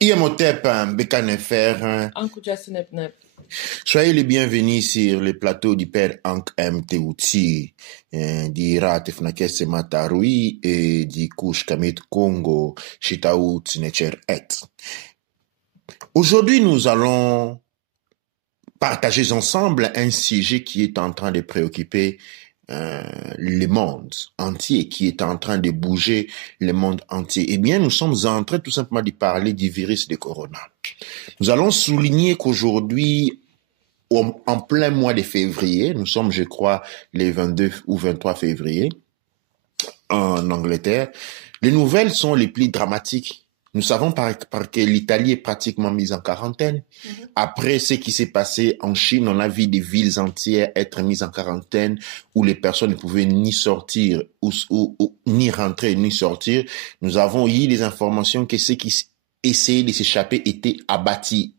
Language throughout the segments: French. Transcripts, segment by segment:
Iemotep, Bekanefer, Uncle Justin Nep. soyez les bienvenus sur le plateau du père Ank M. Teuti, du Rat Fnakese Matarui et du Kush Kamit Congo, Chitaout Necher Et. Aujourd'hui, nous allons partager ensemble un sujet qui est en train de préoccuper le monde entier, qui est en train de bouger le monde entier. Eh bien, nous sommes en train tout simplement de parler du virus de corona. Nous allons souligner qu'aujourd'hui, en plein mois de février, nous sommes, je crois, les 22 ou 23 février, en Angleterre, les nouvelles sont les plus dramatiques. Nous savons que l'Italie est pratiquement mise en quarantaine. Après ce qui s'est passé en Chine, on a vu des villes entières être mises en quarantaine où les personnes ne pouvaient ni sortir, ni rentrer, ni sortir. Nous avons eu des informations que ceux qui essayaient de s'échapper étaient abattus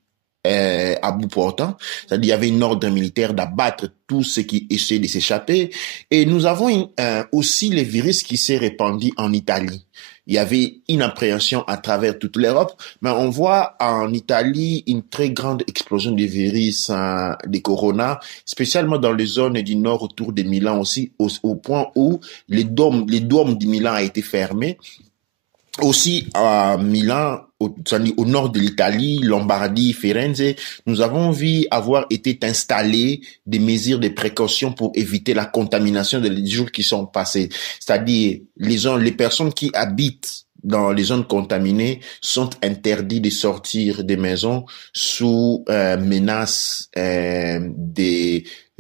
à bout portant. C'est-à-dire il y avait une ordre militaire d'abattre tous ceux qui essayaient de s'échapper. Et nous avons aussi le virus qui s'est répandu en Italie. Il y avait une appréhension à travers toute l'Europe, mais on voit en Italie une très grande explosion du virus de corona, spécialement dans les zones du nord autour de Milan aussi, au point où les dômes de Milan a été fermés. Aussi à Milan, au nord de l'Italie, Lombardie, Firenze, nous avons vu avoir été installées des mesures de précaution pour éviter la contamination des jours qui sont passés. C'est-à-dire, les personnes qui habitent dans les zones contaminées sont interdits de sortir des maisons sous menace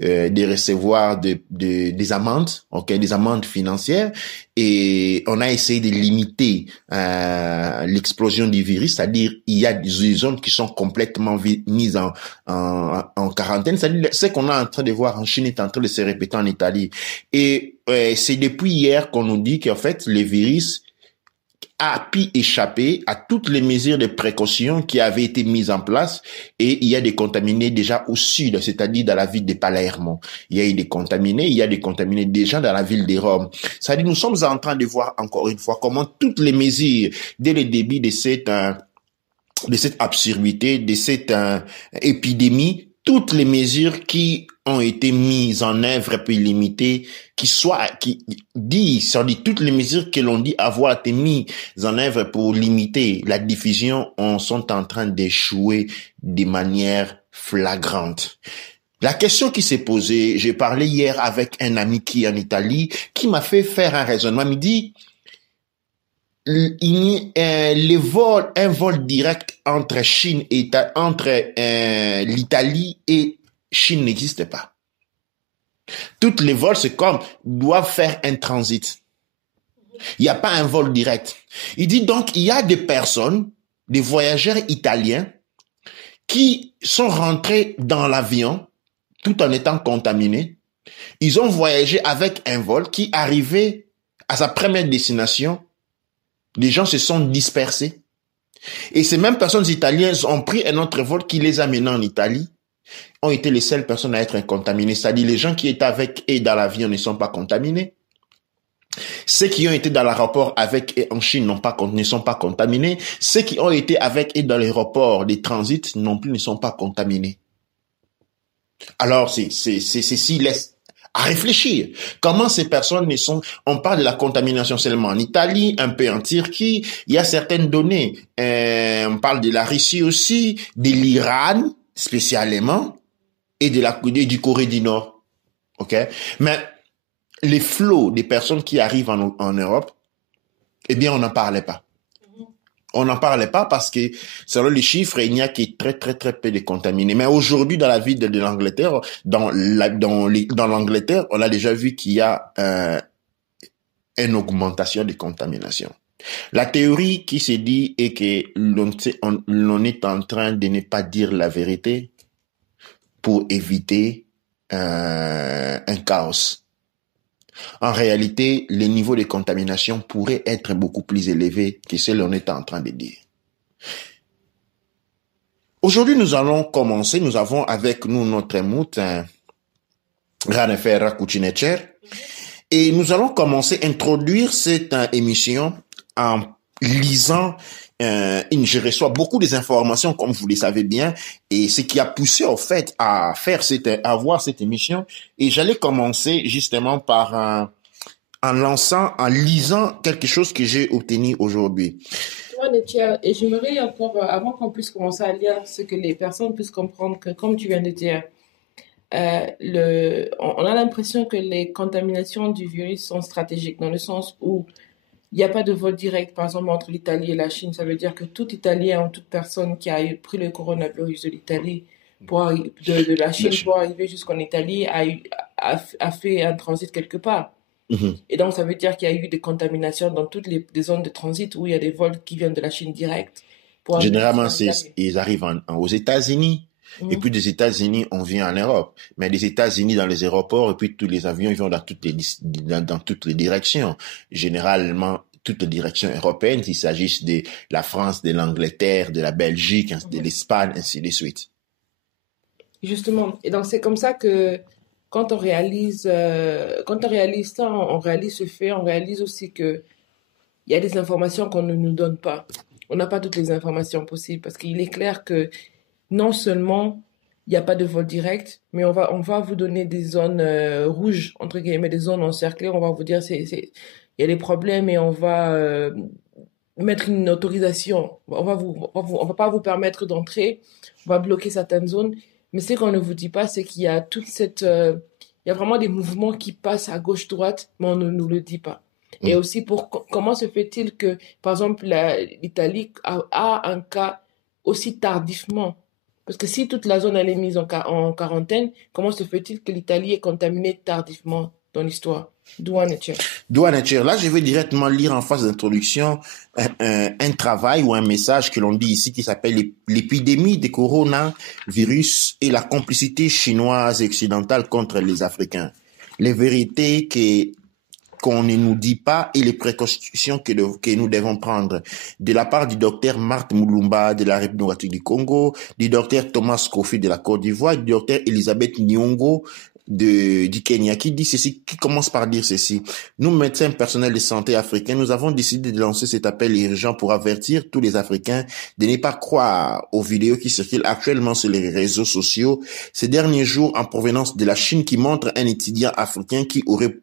de recevoir des amendes, des amendes financières, et on a essayé de limiter l'explosion du virus, c'est-à-dire il y a des zones qui sont complètement mises en quarantaine, c'est-à-dire ce qu'on est en train de voir en Chine est en train de se répéter en Italie, et c'est depuis hier qu'on nous dit qu'en fait le virus a pu échapper à toutes les mesures de précaution qui avaient été mises en place, et il y a des contaminés déjà au sud, c'est-à-dire dans la ville de Palermo. Il y a des contaminés déjà dans la ville de Rome. C'est-à-dire nous sommes en train de voir encore une fois comment toutes les mesures dès le début de cette absurdité, de cette épidémie, toutes les mesures qui ont été mises en œuvre pour limiter, toutes les mesures que l'on dit avoir été mises en œuvre pour limiter la diffusion sont en train d'échouer de manière flagrante. La question qui s'est posée, j'ai parlé hier avec un ami qui est en Italie, qui m'a fait faire un raisonnement. Il me dit, un vol direct entre l'Italie et Chine n'existe pas. Toutes les vols, c'est comme, doivent faire un transit. Il n'y a pas un vol direct. Il dit donc, il y a des personnes, des voyageurs italiens, qui sont rentrés dans l'avion tout en étant contaminés. Ils ont voyagé avec un vol qui arrivait à sa première destination. Les gens se sont dispersés. Et ces mêmes personnes italiennes ont pris un autre vol qui les a menés en Italie, ont été les seules personnes à être contaminées. C'est-à-dire les gens qui étaient avec eux dans l'avion ne sont pas contaminés. Ceux qui ont été dans l'aéroport avec eux en Chine ne sont pas contaminés. Ceux qui ont été avec eux dans l'aéroport des transits non plus ne sont pas contaminés. Alors, ceci laisse à réfléchir. Comment ces personnes on parle de la contamination seulement en Italie, un peu en Turquie, il y a certaines données, on parle de la Russie aussi, de l'Iran spécialement, et du Corée du Nord. OK? Mais les flots des personnes qui arrivent en Europe, eh bien, on n'en parlait pas. On n'en parlait pas parce que, selon les chiffres, il n'y a que très, très, très peu de contaminés. Mais aujourd'hui, dans la ville de l'Angleterre, dans l'Angleterre, on a déjà vu qu'il y a une augmentation de contamination. La théorie qui se dit est que l'on est en train de ne pas dire la vérité pour éviter un chaos. En réalité, le niveau de contamination pourrait être beaucoup plus élevé que ce que l'on est en train de dire. Aujourd'hui, nous allons commencer. Nous avons avec nous notre mout, Ranefera Kuchinecher, et nous allons commencer à introduire cette émission en lisant je reçois beaucoup des informations, comme vous le savez bien, et ce qui a poussé, au fait, à avoir cette émission. Et j'allais commencer justement en lisant quelque chose que j'ai obtenu aujourd'hui. Et j'aimerais encore, avant qu'on puisse commencer à lire, ce que les personnes puissent comprendre que, comme tu viens de dire, on a l'impression que les contaminations du virus sont stratégiques, dans le sens où il n'y a pas de vol direct, par exemple, entre l'Italie et la Chine. Ça veut dire que tout Italien ou toute personne qui a pris le coronavirus de l'Italie, de la Chine pour arriver jusqu'en Italie, a fait un transit quelque part. Et donc, ça veut dire qu'il y a eu des contaminations dans toutes les zones de transit où il y a des vols qui viennent de la Chine direct. Généralement, ils arrivent aux États-Unis. Et puis des États-Unis, on vient en Europe. Mais des États-Unis dans les aéroports, et puis tous les avions, ils vont dans toutes les directions. Généralement, toutes les directions européennes, s'il s'agisse de la France, de l'Angleterre, de la Belgique, de l'Espagne, ainsi de suite. Justement. Et donc, c'est comme ça que quand on réalise ça, on réalise ce fait, on réalise aussi que il y a des informations qu'on ne nous donne pas. On n'a pas toutes les informations possibles parce qu'il est clair que non seulement il n'y a pas de vol direct, mais on va vous donner des zones rouges, entre guillemets, des zones encerclées. On va vous dire il y a des problèmes et on va mettre une autorisation. On va pas vous permettre d'entrer. On va bloquer certaines zones. Mais ce qu'on ne vous dit pas, c'est qu'il y a il y a vraiment des mouvements qui passent à gauche-droite, mais on ne nous le dit pas. Et aussi, comment se fait-il que, par exemple, l'Italie a un cas aussi tardivement? Parce que si toute la zone elle est mise en quarantaine, comment se fait-il que l'Italie est contaminée tardivement dans l'histoire? Douane Nature. Là, je vais directement lire en phase d'introduction un travail ou un message que l'on dit ici qui s'appelle l'épidémie de coronavirus et la complicité chinoise et occidentale contre les Africains. Les vérités qu'on ne nous dit pas et les précautions que nous devons prendre de la part du docteur Marthe Moulumba de la République du Congo, du docteur Thomas Kofi de la Côte d'Ivoire, du docteur Elisabeth Nyongo du Kenya, qui commence par dire ceci. Nous, médecins personnels de santé africains, nous avons décidé de lancer cet appel urgent pour avertir tous les Africains de ne pas croire aux vidéos qui circulent actuellement sur les réseaux sociaux ces derniers jours en provenance de la Chine qui montrent un étudiant africain qui aurait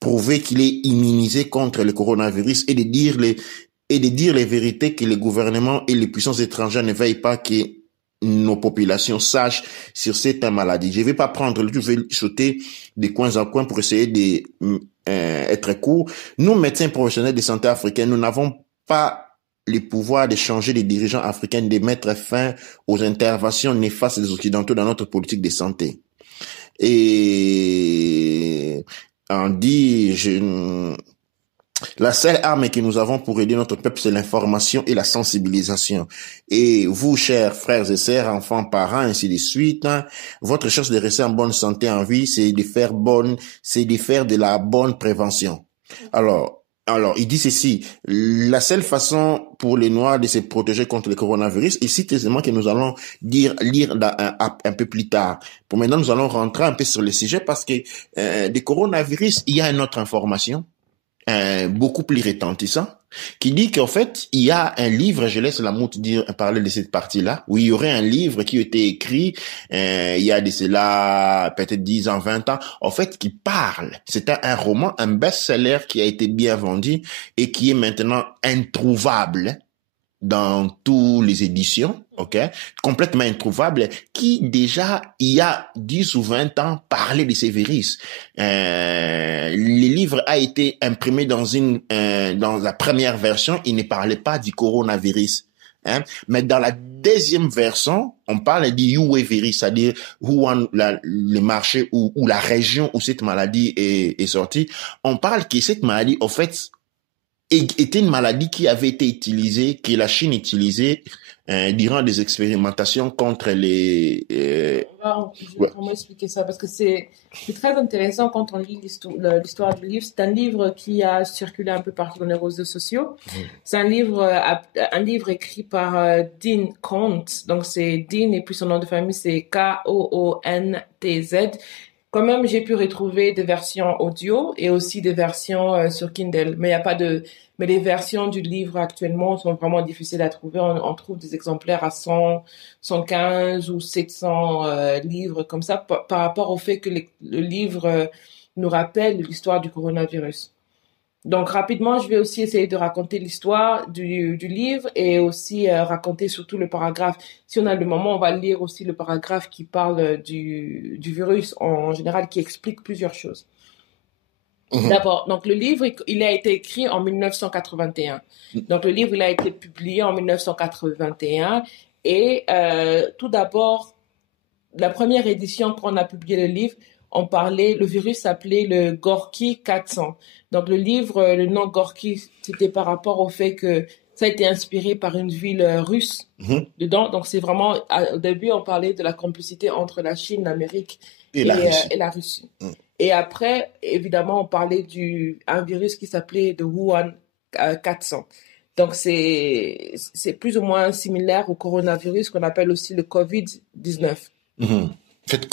prouvé qu'il est immunisé contre le coronavirus et de dire les vérités que les gouvernements et les puissances étrangères ne veillent pas que nos populations sachent sur cette maladie. Je vais pas prendre le tout, je vais sauter de coin en coin pour essayer d'être court. Nous, médecins professionnels de santé africains, nous n'avons pas le pouvoir de changer les dirigeants africains, de mettre fin aux interventions néfastes des Occidentaux dans notre politique de santé. Et on dit, la seule arme que nous avons pour aider notre peuple, c'est l'information et la sensibilisation. Et vous, chers frères et sœurs, enfants, parents, ainsi de suite, votre chance de rester en bonne santé, en vie, c'est de faire de la bonne prévention. Alors, il dit ceci, la seule façon pour les Noirs de se protéger contre le coronavirus, ici, c'est aisément que nous allons lire un peu plus tard. Pour maintenant, nous allons rentrer un peu sur le sujet parce que du coronavirus, il y a une autre information beaucoup plus retentissant, qui dit qu'en fait, il y a un livre, je laisse la Moute parler de cette partie-là, où il y aurait un livre qui a été écrit il y a de cela peut-être 10 ans, 20 ans, en fait, qui parle. C'est un roman, un best-seller qui a été bien vendu et qui est maintenant introuvable dans toutes les éditions, complètement introuvable, qui déjà, il y a 10 ou 20 ans, parlait de ces virus. Le livre a été imprimé dans la première version, il ne parlait pas du coronavirus. Mais dans la deuxième version, on parle du Wuhan virus, c'est-à-dire le marché ou la région où cette maladie est sortie. On parle que cette maladie, en fait, était une maladie qui avait été utilisée, que la Chine utilisait durant des expérimentations contre les... Je vais vraiment expliquer ça parce que c'est très intéressant quand on lit l'histoire du livre. C'est un livre qui a circulé un peu partout dans les réseaux sociaux. C'est un livre écrit par Dean Koontz. Donc c'est Dean et puis son nom de famille c'est Koontz. Quand même, j'ai pu retrouver des versions audio et aussi des versions sur Kindle. Mais il y a pas de, mais les versions du livre actuellement sont vraiment difficiles à trouver. On trouve des exemplaires à 100, 115 ou 700 livres comme ça par rapport au fait que le livre nous rappelle l'histoire du coronavirus. Donc, rapidement, je vais aussi essayer de raconter l'histoire du livre et aussi raconter surtout le paragraphe. Si on a le moment, on va lire aussi le paragraphe qui parle du virus en général, qui explique plusieurs choses. D'abord, donc le livre, il a été écrit en 1981. Donc, le livre, il a été publié en 1981. Et tout d'abord, la première édition qu'on a publié le livre, le virus s'appelait le Gorky 400. Donc le livre, le nom Gorky, c'était par rapport au fait que ça a été inspiré par une ville russe dedans. Donc c'est vraiment, au début, on parlait de la complicité entre la Chine, l'Amérique et la Russie. Et après, évidemment, on parlait un virus qui s'appelait le Wuhan 400. Donc c'est plus ou moins similaire au coronavirus qu'on appelle aussi le COVID-19. En fait,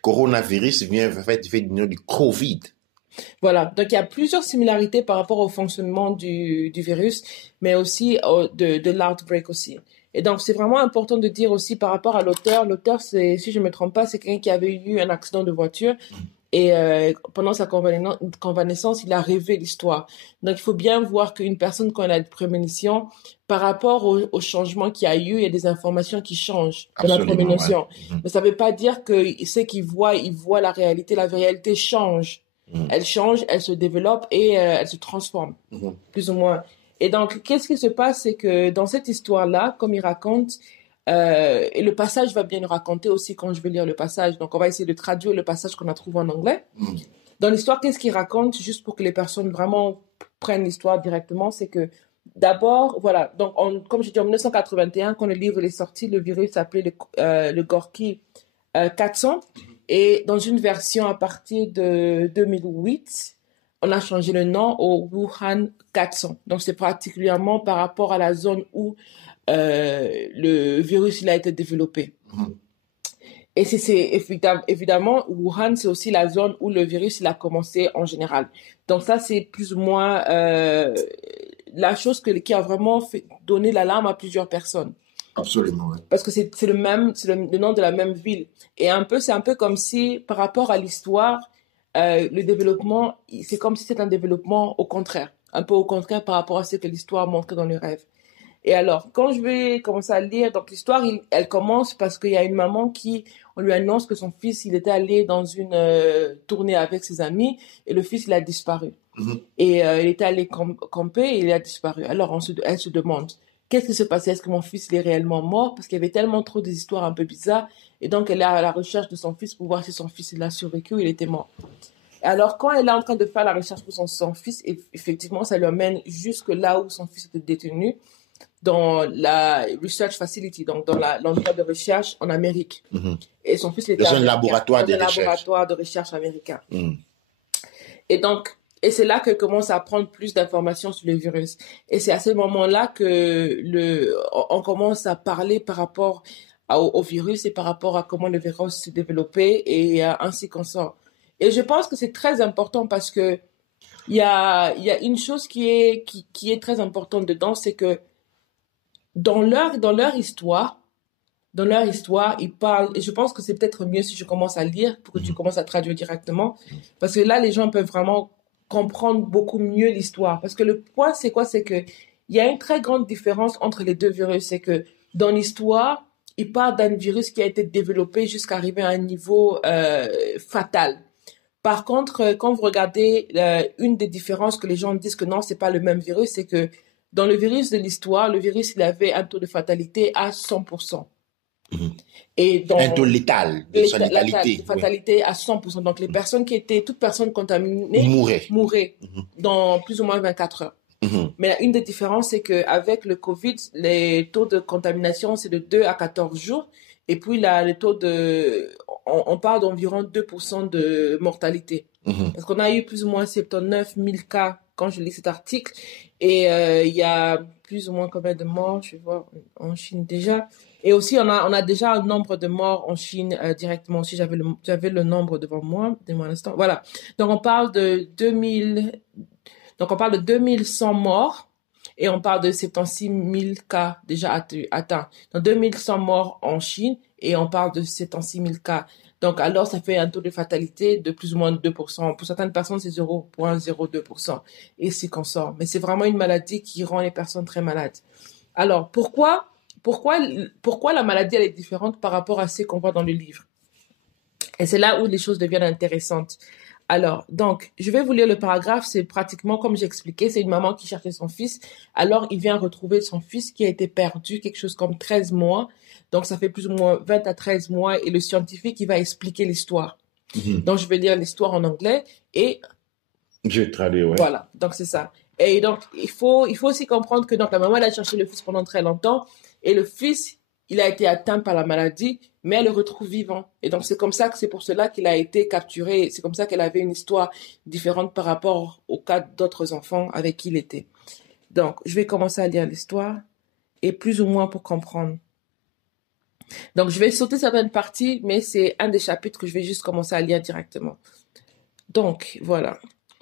coronavirus vient du Covid. Voilà, donc il y a plusieurs similarités par rapport au fonctionnement du virus, mais aussi de l'outbreak aussi. Et donc c'est vraiment important de dire aussi par rapport à l'auteur. L'auteur, si je me trompe pas, c'est quelqu'un qui avait eu un accident de voiture. Et pendant sa convalescence, il a rêvé l'histoire. Donc, il faut bien voir qu'une personne, quand elle a une prémonition, par rapport au changement qu'il y a eu, il y a des informations qui changent de la prémonition. Ouais. Mais ça ne veut pas dire que ce qu'il voit, il voit la réalité. La réalité change. Elle change, elle se développe et elle se transforme, plus ou moins. Et donc, qu'est-ce qui se passe, c'est que dans cette histoire-là, comme il raconte, et le passage va bien nous raconter aussi quand je vais lire le passage. Donc, on va essayer de traduire le passage qu'on a trouvé en anglais. Dans l'histoire, qu'est-ce qu'il raconte, juste pour que les personnes vraiment prennent l'histoire directement, c'est que d'abord, voilà, donc comme je dis, en 1981, quand le livre est sorti, le virus s'appelait le Gorky 400. Et dans une version à partir de 2008, on a changé le nom au Wuhan 400. Donc, c'est particulièrement par rapport à la zone où le virus il a été développé. Et c'est évidemment, Wuhan, c'est aussi la zone où le virus il a commencé en général. Donc ça, c'est plus ou moins la chose qui a vraiment donné l'alarme à plusieurs personnes. Absolument, oui. Parce que c'est le nom de la même ville. Et c'est un peu comme si, par rapport à l'histoire, le développement, c'est comme si c'était un développement au contraire. Un peu au contraire par rapport à ce que l'histoire montrait dans le rêve. Et alors, quand je vais commencer à lire, donc l'histoire, elle commence parce qu'il y a une maman on lui annonce que son fils, il était allé dans une tournée avec ses amis et le fils, il a disparu. Et il était allé camper et il a disparu. Alors, elle se demande, qu'est-ce qui se passait? Est-ce que mon fils, il est réellement mort? Parce qu'il y avait tellement trop d'histoires un peu bizarres. Et donc, elle est à la recherche de son fils pour voir si son fils, il a survécu ou il était mort. Alors, quand elle est en train de faire la recherche pour son fils, effectivement, ça lui amène jusque là où son fils était détenu, dans la research facility, donc dans l'endroit de recherche en Amérique. Et son fils était dans un laboratoire de recherche américain. Et donc, c'est là que commence à prendre plus d'informations sur le virus. Et c'est à ce moment-là que on commence à parler par rapport au virus et par rapport à comment le virus s'est développé et ainsi qu'on sort. Et je pense que c'est très important parce que il y a une chose qui est très importante dedans, c'est que dans leur histoire, ils parlent, et je pense que c'est peut-être mieux si je commence à lire pour que tu commences à traduire directement, parce que là, les gens peuvent vraiment comprendre beaucoup mieux l'histoire. Parce que le point, c'est quoi? C'est que il y a une très grande différence entre les deux virus. C'est que dans l'histoire, ils parlent d'un virus qui a été développé jusqu'à arriver à un niveau fatal. Par contre, quand vous regardez une des différences que les gens disent que non, c'est pas le même virus, c'est que dans le virus de l'histoire, le virus, il avait un taux de fatalité à 100%. Et un taux létal de fatalité à 100%. Donc, toute personne contaminée mourait dans plus ou moins 24 heures. Mais une des différences, c'est qu'avec le Covid, les taux de contamination, c'est de 2 à 14 jours. Et puis, le taux on parle d'environ 2% de mortalité. Parce qu'on a eu plus ou moins 79 000 cas quand je lis cet article. Et il y a plus ou moins combien de morts, je vais voir, en Chine déjà. Et aussi, on a déjà un nombre de morts en Chine directement aussi. J'avais le nombre devant moi. Donne-moi un instant. Voilà. Donc, on parle de 2100 morts. Et on parle de 76 000 cas déjà atteints. Donc, 2100 morts en Chine et on parle de 76 000 cas. Donc, alors, ça fait un taux de fatalité de plus ou moins 2%. Pour certaines personnes, c'est 0,02%. Et c'est qu'on sort. Mais c'est vraiment une maladie qui rend les personnes très malades. Alors, pourquoi la maladie, elle est différente par rapport à ce qu'on voit dans le livre? Et c'est là où les choses deviennent intéressantes. Alors, donc, je vais vous lire le paragraphe. C'est pratiquement comme j'expliquais, c'est une maman qui cherchait son fils. Alors, il vient retrouver son fils qui a été perdu, quelque chose comme 13 mois. Donc, ça fait plus ou moins 20 à 13 mois. Et le scientifique, il va expliquer l'histoire. Donc, je vais lire l'histoire en anglais et... Je traduis, ouais. Voilà, donc c'est ça. Et donc, il faut aussi comprendre que donc, la maman, elle a cherché le fils pendant très longtemps. Et le fils, il a été atteint par la maladie, mais elle le retrouve vivant. Et donc, c'est pour cela qu'il a été capturé. C'est comme ça qu'elle avait une histoire différente par rapport au cas d'autres enfants avec qui il était. Donc, je vais commencer à lire l'histoire, et plus ou moins pour comprendre. Donc, je vais sauter certaines parties, mais c'est un des chapitres que je vais juste commencer à lire directement. Donc, voilà.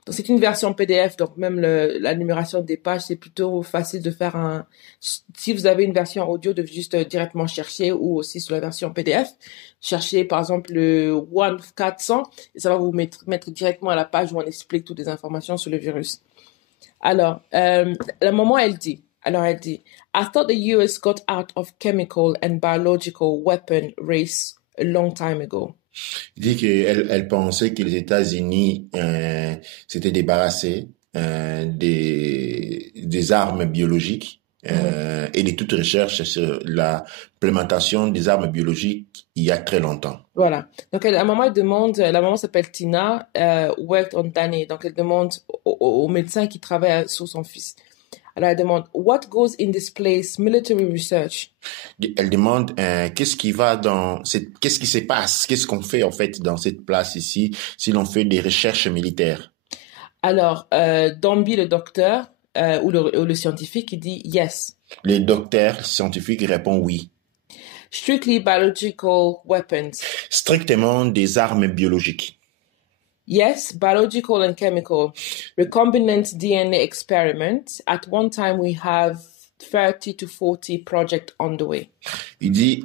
Donc, c'est une version PDF, donc même la numération des pages, c'est plutôt facile de faire un... Si vous avez une version audio, de juste directement chercher, ou aussi sur la version PDF, cherchez par exemple le 1-400, et ça va vous mettre directement à la page où on explique toutes les informations sur le virus. Alors, la maman, elle dit, I thought the US got out of chemical and biological weapon race a long time ago. Il dit qu'elle pensait que les États-Unis s'étaient débarrassés des armes biologiques et de toute recherche sur l'implémentation des armes biologiques il y a très longtemps. Voilà. Donc, la maman s'appelle Tina, worked on Danny. Donc, elle demande au médecin qui travaille sur son fils. Alors, elle demande, what goes in this place, military research? Elle demande qu'est-ce qui se passe, qu'est-ce qu'on fait en fait dans cette place ici, si l'on fait des recherches militaires. Alors, Dombi, le docteur, ou le scientifique, il dit yes. Le docteur scientifique répond oui. Strictly biological weapons. Strictement des armes biologiques. Yes, biological and chemical. Recombinant DNA experiment. At one time, we have 30 to 40 projects on the way. Il dit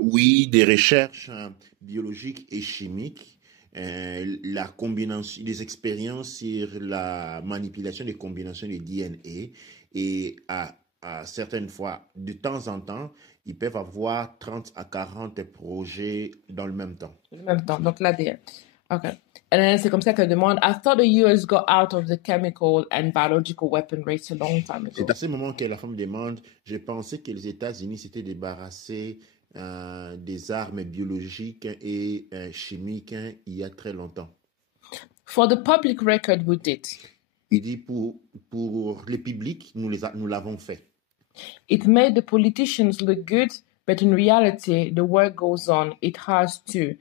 oui, des recherches biologiques et chimiques, la combinaison, des expériences sur la manipulation des combinaisons de DNA et à certaines fois, de temps en temps, ils peuvent avoir 30 à 40 projets dans le même temps. Le même temps, donc l'ADN. Okay. And then c'est comme ça qu'elle demande, I thought the US got out of the chemical and biological weapon race a long time ago. C'est à ce moment que la femme demande, je pensais que les États-Unis s'étaient débarrassés des armes biologiques et chimiques il y a très longtemps. For the public record, we did. Il dit pour le public, nous l'avons fait. It made the politicians look good, but in reality, the work goes on. It has to.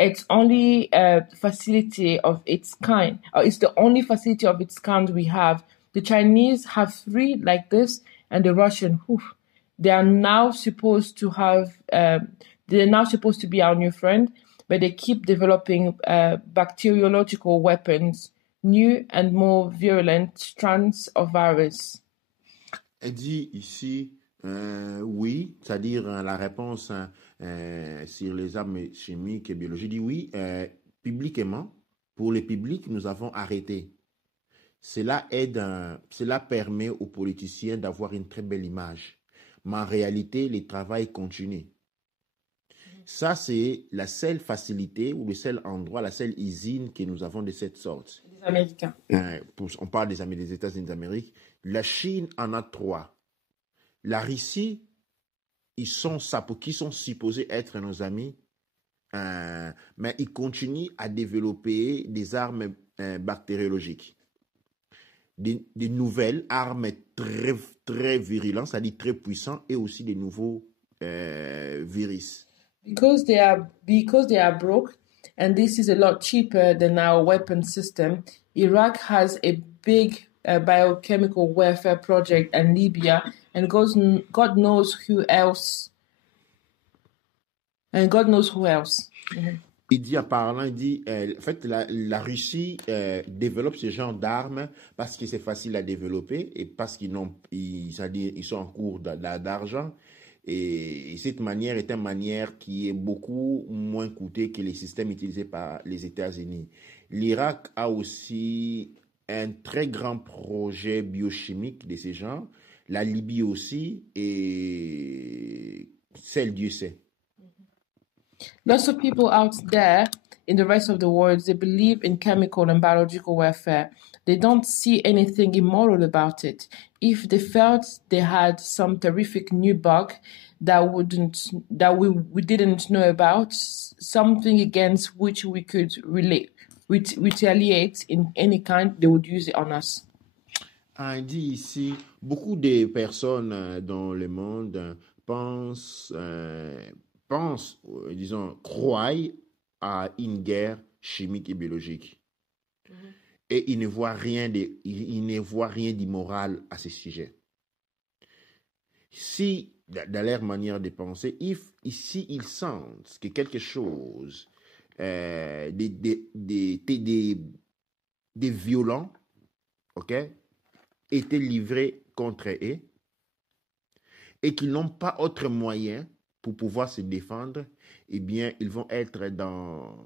It's only a facility of its kind. It's the only facility of its kind we have. The Chinese have 3 like this, and the Russian, they are now supposed to be our new friend, but they keep developing bacteriological weapons, new and more virulent strands of virus. Elle dit ici oui, c'est-à-dire la réponse sur les armes chimiques et biologiques. Dit oui, publiquement, pour le public, nous avons arrêté. Cela permet aux politiciens d'avoir une très belle image. Mais en réalité, le travail continue. Ça, c'est la seule facilité ou le seul endroit, la seule usine que nous avons de cette sorte. Les Américains. On parle des États-Unis d'Amérique. La Chine en a 3. La Russie, qui sont supposés être nos amis, mais ils continuent à développer des armes bactériologiques. Des nouvelles armes très, très virulentes, c'est-à-dire très puissantes, et aussi des nouveaux virus. Because they are broke, and this is a lot cheaper than our weapon system. Iraq has a big biochemical warfare project, and Libya, and God knows who else. And God knows who else. Il dit en parlant, il dit, en fait, la Russie développe ce genre d'armes parce que c'est facile à développer et parce c'est-à-dire, ils sont en cours d'argent. Et cette manière est une manière qui est beaucoup moins coûtée que les systèmes utilisés par les États-Unis. L'Irak a aussi un très grand projet biochimique de ce genre. La Libye aussi, et seul Dieu sait. Lots of people out there in the rest of the world, they believe in chemical and biological warfare. They don't see anything immoral about it. If they felt they had some terrific new bug that we didn't know about, something against which we could retaliate in any kind, they would use it on us. Il dit ici, beaucoup de personnes dans le monde pensent, disons, croient à une guerre chimique et biologique. Et ils ne voient rien d'immoral à ce sujet. Si, dans leur manière de penser, ici ils sentent que quelque chose, des violents, ok, étaient livrés contre eux, et qu'ils n'ont pas autre moyen pour pouvoir se défendre, eh bien, ils vont être dans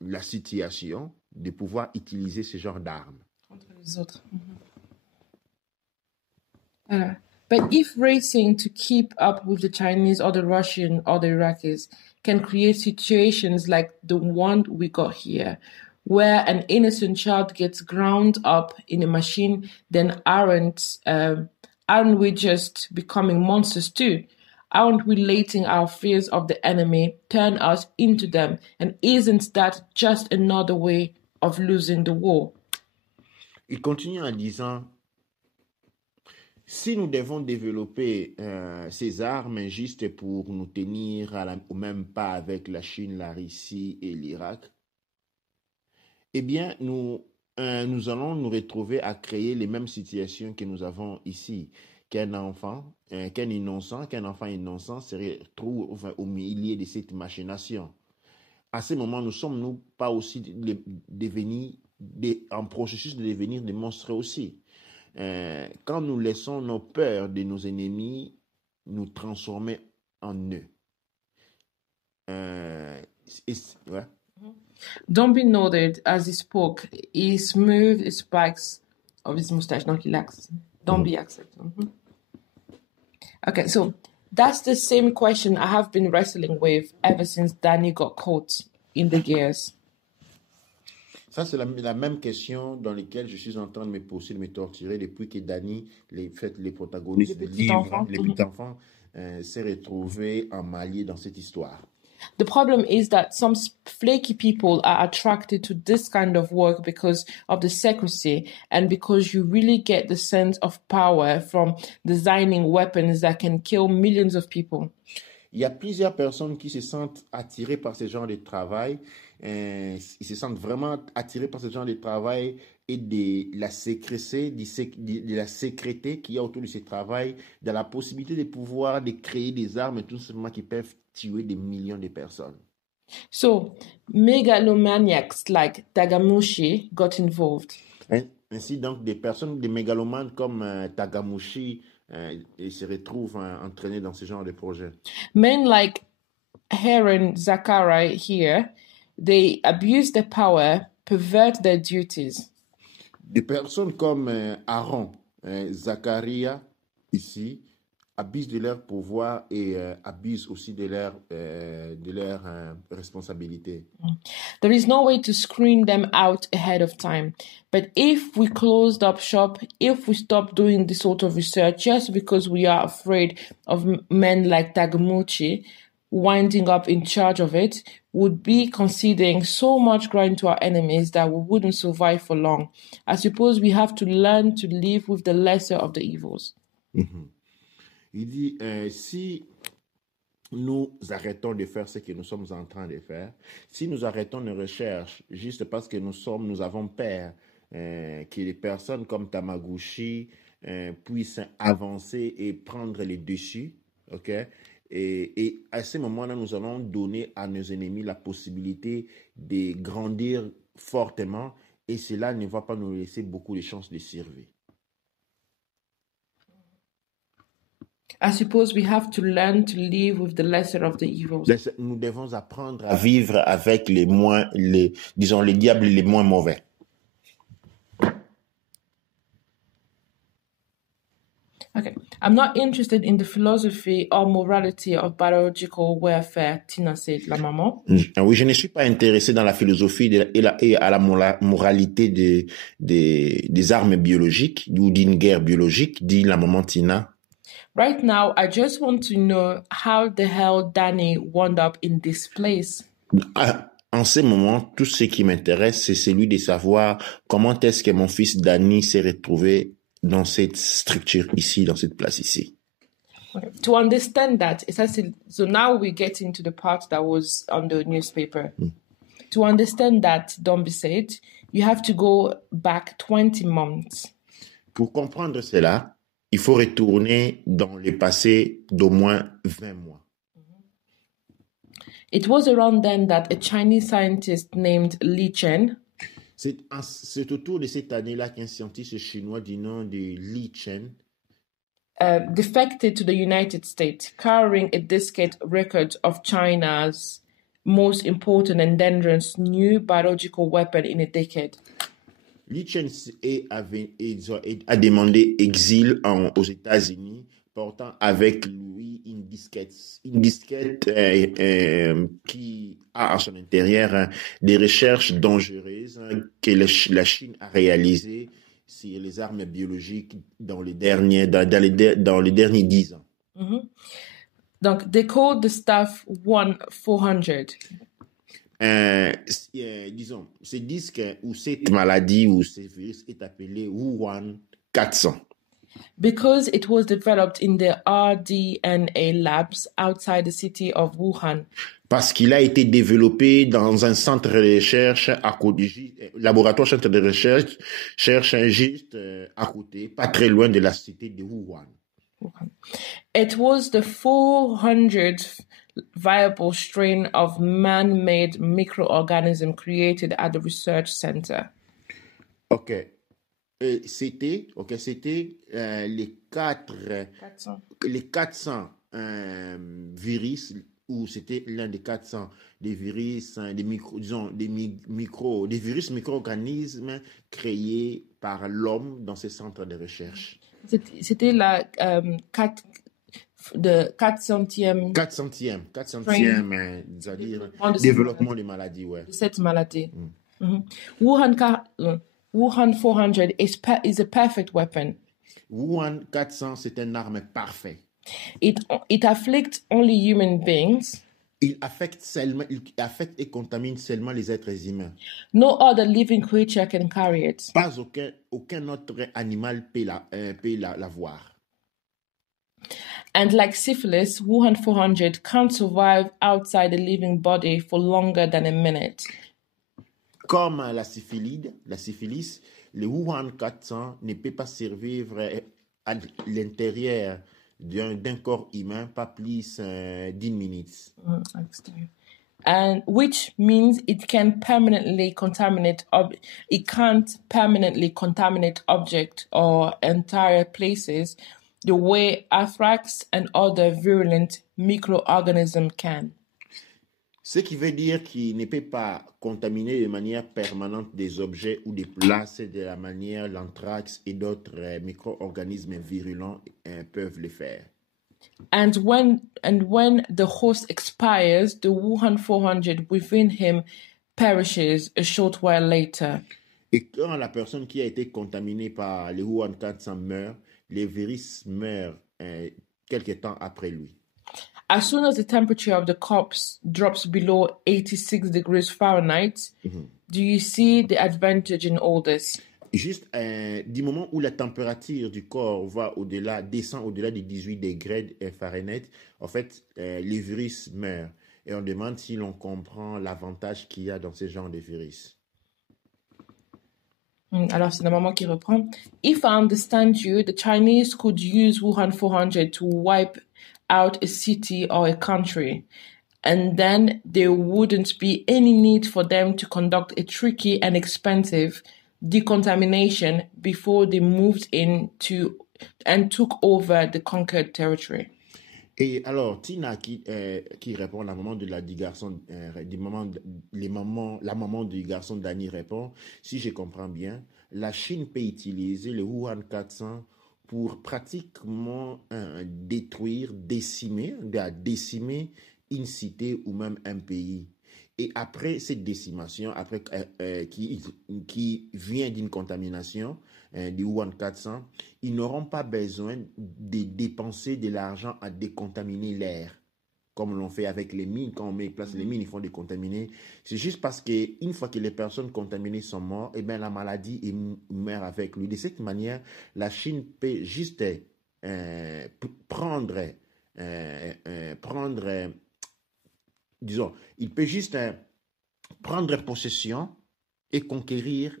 la situation de pouvoir utiliser ce genre d'armes. Contre les autres. But if racing to keep up with the Chinese or the Russian or the Iraqis can create situations like the one we got here, where an innocent child gets ground up in a machine, then aren't we just becoming monsters too? Aren't we letting our fears of the enemy turn us into them? And isn't that just another way of losing the war? Il continue en disant, si nous devons développer ces armes juste pour nous tenir au même pas avec la Chine, la Russie et l'Irak, eh bien, nous allons nous retrouver à créer les mêmes situations que nous avons ici. Qu'un enfant innocent se retrouve au milieu de cette machination. À ce moment, nous sommes pas aussi en processus de devenir des monstres aussi. Quand nous laissons nos peurs de nos ennemis nous transformer en eux. Ouais. Dombey nodded as he spoke. He smoothed the spikes of his mustache. Donc, il accent. Dombey accent. Okay, so that's the same question I have been wrestling with ever since Danny got caught in the gears. Ça, c'est la même question dans laquelle je suis en train de me poser, de me torturer depuis que Danny, les protagonistes du livre, les petits enfants, s'est retrouvé emmêlés dans cette histoire. The problem is that some flaky people are attracted to this kind of work because of the secrecy and because you really get the sense of power from designing weapons that can kill millions of people. Il y a plusieurs personnes qui se sentent attirées par ce genre de travail. Ils se sentent vraiment attirés par ce genre de travail et de la sécrété, de la sécurité qu'il y a autour de ce travail, de la possibilité de pouvoir de créer des armes tout simplement qui peuvent tuer des millions de personnes. So, megalomaniacs like Tagamouchi got involved. Ainsi donc, des mégalomanes comme Tagamouchi se retrouvent entraînés dans ce genre de projet. Men like Heron Zakaria here, they abuse their power, pervert their duties. Des personnes comme Aaron, Zakaria, ici, abusent de leur pouvoir et abusent aussi de leur responsabilité. There is no way to screen them out ahead of time. But if we closed up shop, if we stop doing this sort of research just because we are afraid of men like Tagamouchi winding up in charge of it, would be conceding so much ground to our enemies that we wouldn't survive for long. I suppose we have to learn to live with the lesser of the evils. Il dit, si nous arrêtons de faire ce que nous sommes en train de faire, si nous arrêtons nos recherches juste parce que nous avons peur que les personnes comme Tamaguchi puissent avancer et prendre les dessus, ok? Et à ce moment-là, nous allons donner à nos ennemis la possibilité de grandir fortement et cela ne va pas nous laisser beaucoup de chances de survie. I suppose we have to learn to live with the lesser of the evils. Nous devons apprendre à vivre avec les diables les moins mauvais. Okay. I'm not interested in the philosophy or morality of biological warfare, Tina said, la maman. Oui, je ne suis pas intéressé dans la philosophie et à la moralité des armes biologiques ou d'une guerre biologique, dit la maman Tina. Right now, I just want to know how the hell Danny wound up in this place. En ce moment, tout ce qui m'intéresse, c'est celui de savoir comment est-ce que mon fils Danny s'est retrouvé dans cette structure ici, dans cette place ici. Okay. To understand that, so now we get into the part that was on the newspaper. To understand that, Dombi said, you have to go back 20 months. Pour comprendre cela, il faut retourner dans le passé d'au moins 20 mois. It was around then that a Chinese scientist named Li Chen. C'est autour de cette année-là qu'un scientiste chinois du nom de Li Chen defected to the United States, carrying a diskette record of China's most important and dangerous new biological weapon in a decade. Li Chen a demandé exil aux États-Unis, portant avec lui une disquette qui a à son intérieur des recherches dangereuses que la Chine a réalisées sur les armes biologiques dans les derniers 10 ans. Mm-hmm. Donc, they called the stuff 1-400. Disons, ce disque ou cette maladie ou ce virus est appelé Wuhan 400. Because it was developed in the RDNA labs outside the city of Wuhan. Parce qu'il a été développé dans un centre de recherche à côté, laboratoire centre de recherche juste à côté, pas très loin de la cité de Wuhan. It was the 400th viable strain of man-made microorganism created at the research center. Ok. C'était les 400 virus, ou c'était l'un des 400 des virus, des virus micro-organismes créés par l'homme dans ces centres de recherche. C'était la 400e. 400e, c'est-à-dire développement des maladies, ouais. De cette maladie. Mm-hmm. Wuhan 400 is a perfect weapon. Wuhan 400, c'est une arme parfaite. It afflicts only human beings. Il affecte et contamine seulement les êtres humains. No other living creature can carry it. Pas aucun autre animal peut l'avoir. And like syphilis, Wuhan 400 can't survive outside the living body for longer than a minute. Comme la syphilis, le Wuhan 400 ne peut pas survivre à l'intérieur d'un corps humain pas plus d'1 minute. And which means it can't permanently contaminate objects or entire places the way anthrax and other virulent microorganisms can. Ce qui veut dire qu'il ne peut pas contaminer de manière permanente des objets ou des places de la manière l'anthrax et d'autres micro-organismes virulents peuvent le faire. And when the host expires, the Wuhan 400 within him perishes a short while later. Et quand la personne qui a été contaminée par le Wuhan 400 meurt, le virus meurt quelque temps après lui. As soon as the temperature of the corpse drops below 86 degrees Fahrenheit, do you see the advantage in all this? Juste du moment où la température du corps descend au-delà des 18 degrés Fahrenheit, en fait, les virus meurent. Et on demande si l'on comprend l'avantage qu'il y a dans ce genre de virus. Alors, c'est la maman qui reprend. If I understand you, the Chinese could use Wuhan 400 to wipe out a city or a country. And then there wouldn't be any need for them to conduct a tricky and expensive decontamination before they moved into and took over the conquered territory. Et alors, Tina qui répond, la maman de la du garçon, la maman du garçon Dani répond, si je comprends bien, la Chine peut utiliser le Wuhan 400 pour pratiquement décimer une cité ou même un pays. Et après cette décimation, qui vient d'une contamination du Wuhan 400, ils n'auront pas besoin de dépenser de l'argent à décontaminer l'air, comme l'on fait avec les mines. Quand on met en place les mines, ils font décontaminer. C'est juste parce qu'une fois que les personnes contaminées sont mortes, eh bien, la maladie meurt avec lui. De cette manière, la Chine peut juste disons, il peut juste prendre possession et conquérir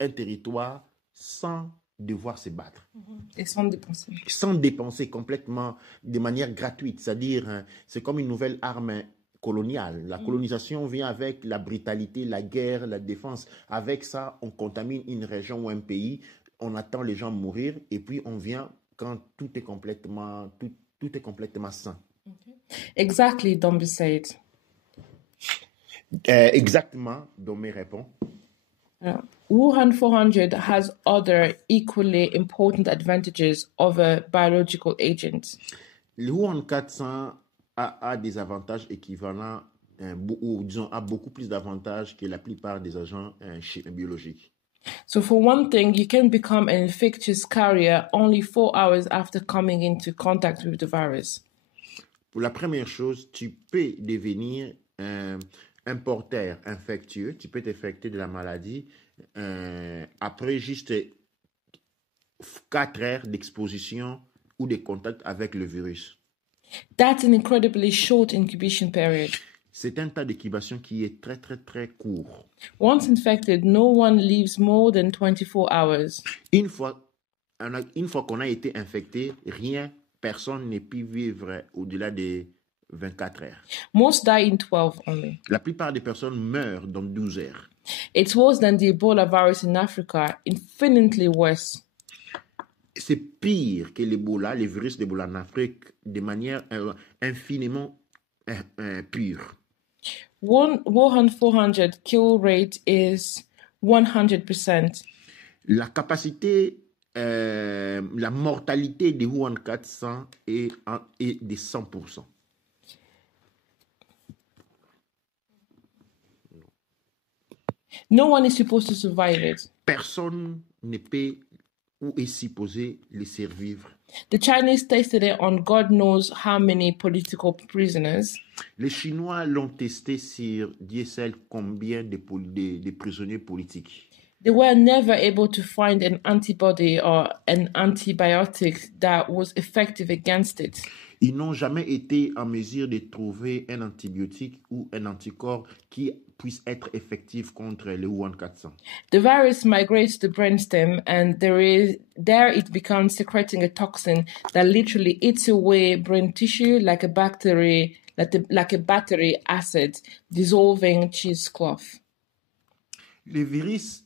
un territoire sans devoir se battre. Et sans dépenser. Sans dépenser complètement, de manière gratuite. C'est-à-dire, c'est comme une nouvelle arme coloniale. La colonisation vient avec la brutalité, la guerre, la défense. Avec ça, on contamine une région ou un pays, on attend les gens mourir et puis on vient quand tout est complètement sain. Okay. Exactly, Dombe said. Exactement, Dombe répond. Wuhan 400 has other equally important advantages over biological agents. Le Wuhan 400 a des avantages équivalents, ou disons, a beaucoup plus d'avantages que la plupart des agents biologiques. So for one thing, you can become an infectious carrier only 4 hours after coming into contact with the virus. Pour la première chose, tu peux devenir un porteur infectieux, tu peux t'infecter de la maladie après juste 4 heures d'exposition ou de contact avec le virus. That's an incredibly short incubation period. C'est un temps d'incubation qui est très, très, très court. Once infected, no one lives more than 24 hours. Une fois qu'on a été infecté, personne ne peut vivre au-delà de 24 heures. Most die in 12 only. La plupart des personnes meurent dans 12 heures. It's worse than the Ebola virus in Africa, infinitely worse. C'est pire que l'Ebola, le virus d'Ebola en Afrique, de manière infiniment pure. Wuhan 400 kill rate is 100%. La capacité, la mortalité de Wuhan 400 est de 100%. No one is supposed to survive it. Personne ne peut ou est supposé les survivre. The Chinese tested it on God knows how many political prisoners. Les Chinois l'ont testé sur Dieu seul combien de prisonniers politiques. They were never able to find an antibody or an antibiotic that was effective against it. Ils n'ont jamais été en mesure de trouver un antibiotique ou un anticorps qui puisse être effectif contre le Wuhan 400. The virus migrates to the brainstem, and there it becomes secreting a toxin that literally eats away brain tissue like a battery acid dissolving cheesecloth. Le virus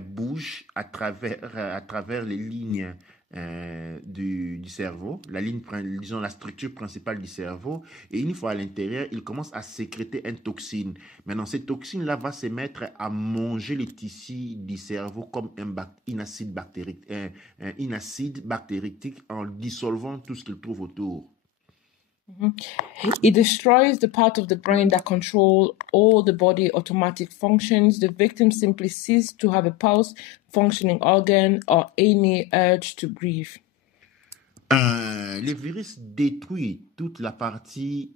bouge à travers les lignes du cerveau, la structure principale du cerveau, et une fois à l'intérieur, il commence à sécréter une toxine. Maintenant, cette toxine-là va se mettre à manger les tissus du cerveau comme un acide bactéritique en dissolvant tout ce qu'il trouve autour. It destroys the part of the brain that control all the body automatic functions. The victim simply ceases to have a pulse, functioning organ, or any urge to breathe. les virus détruisent toute la partie,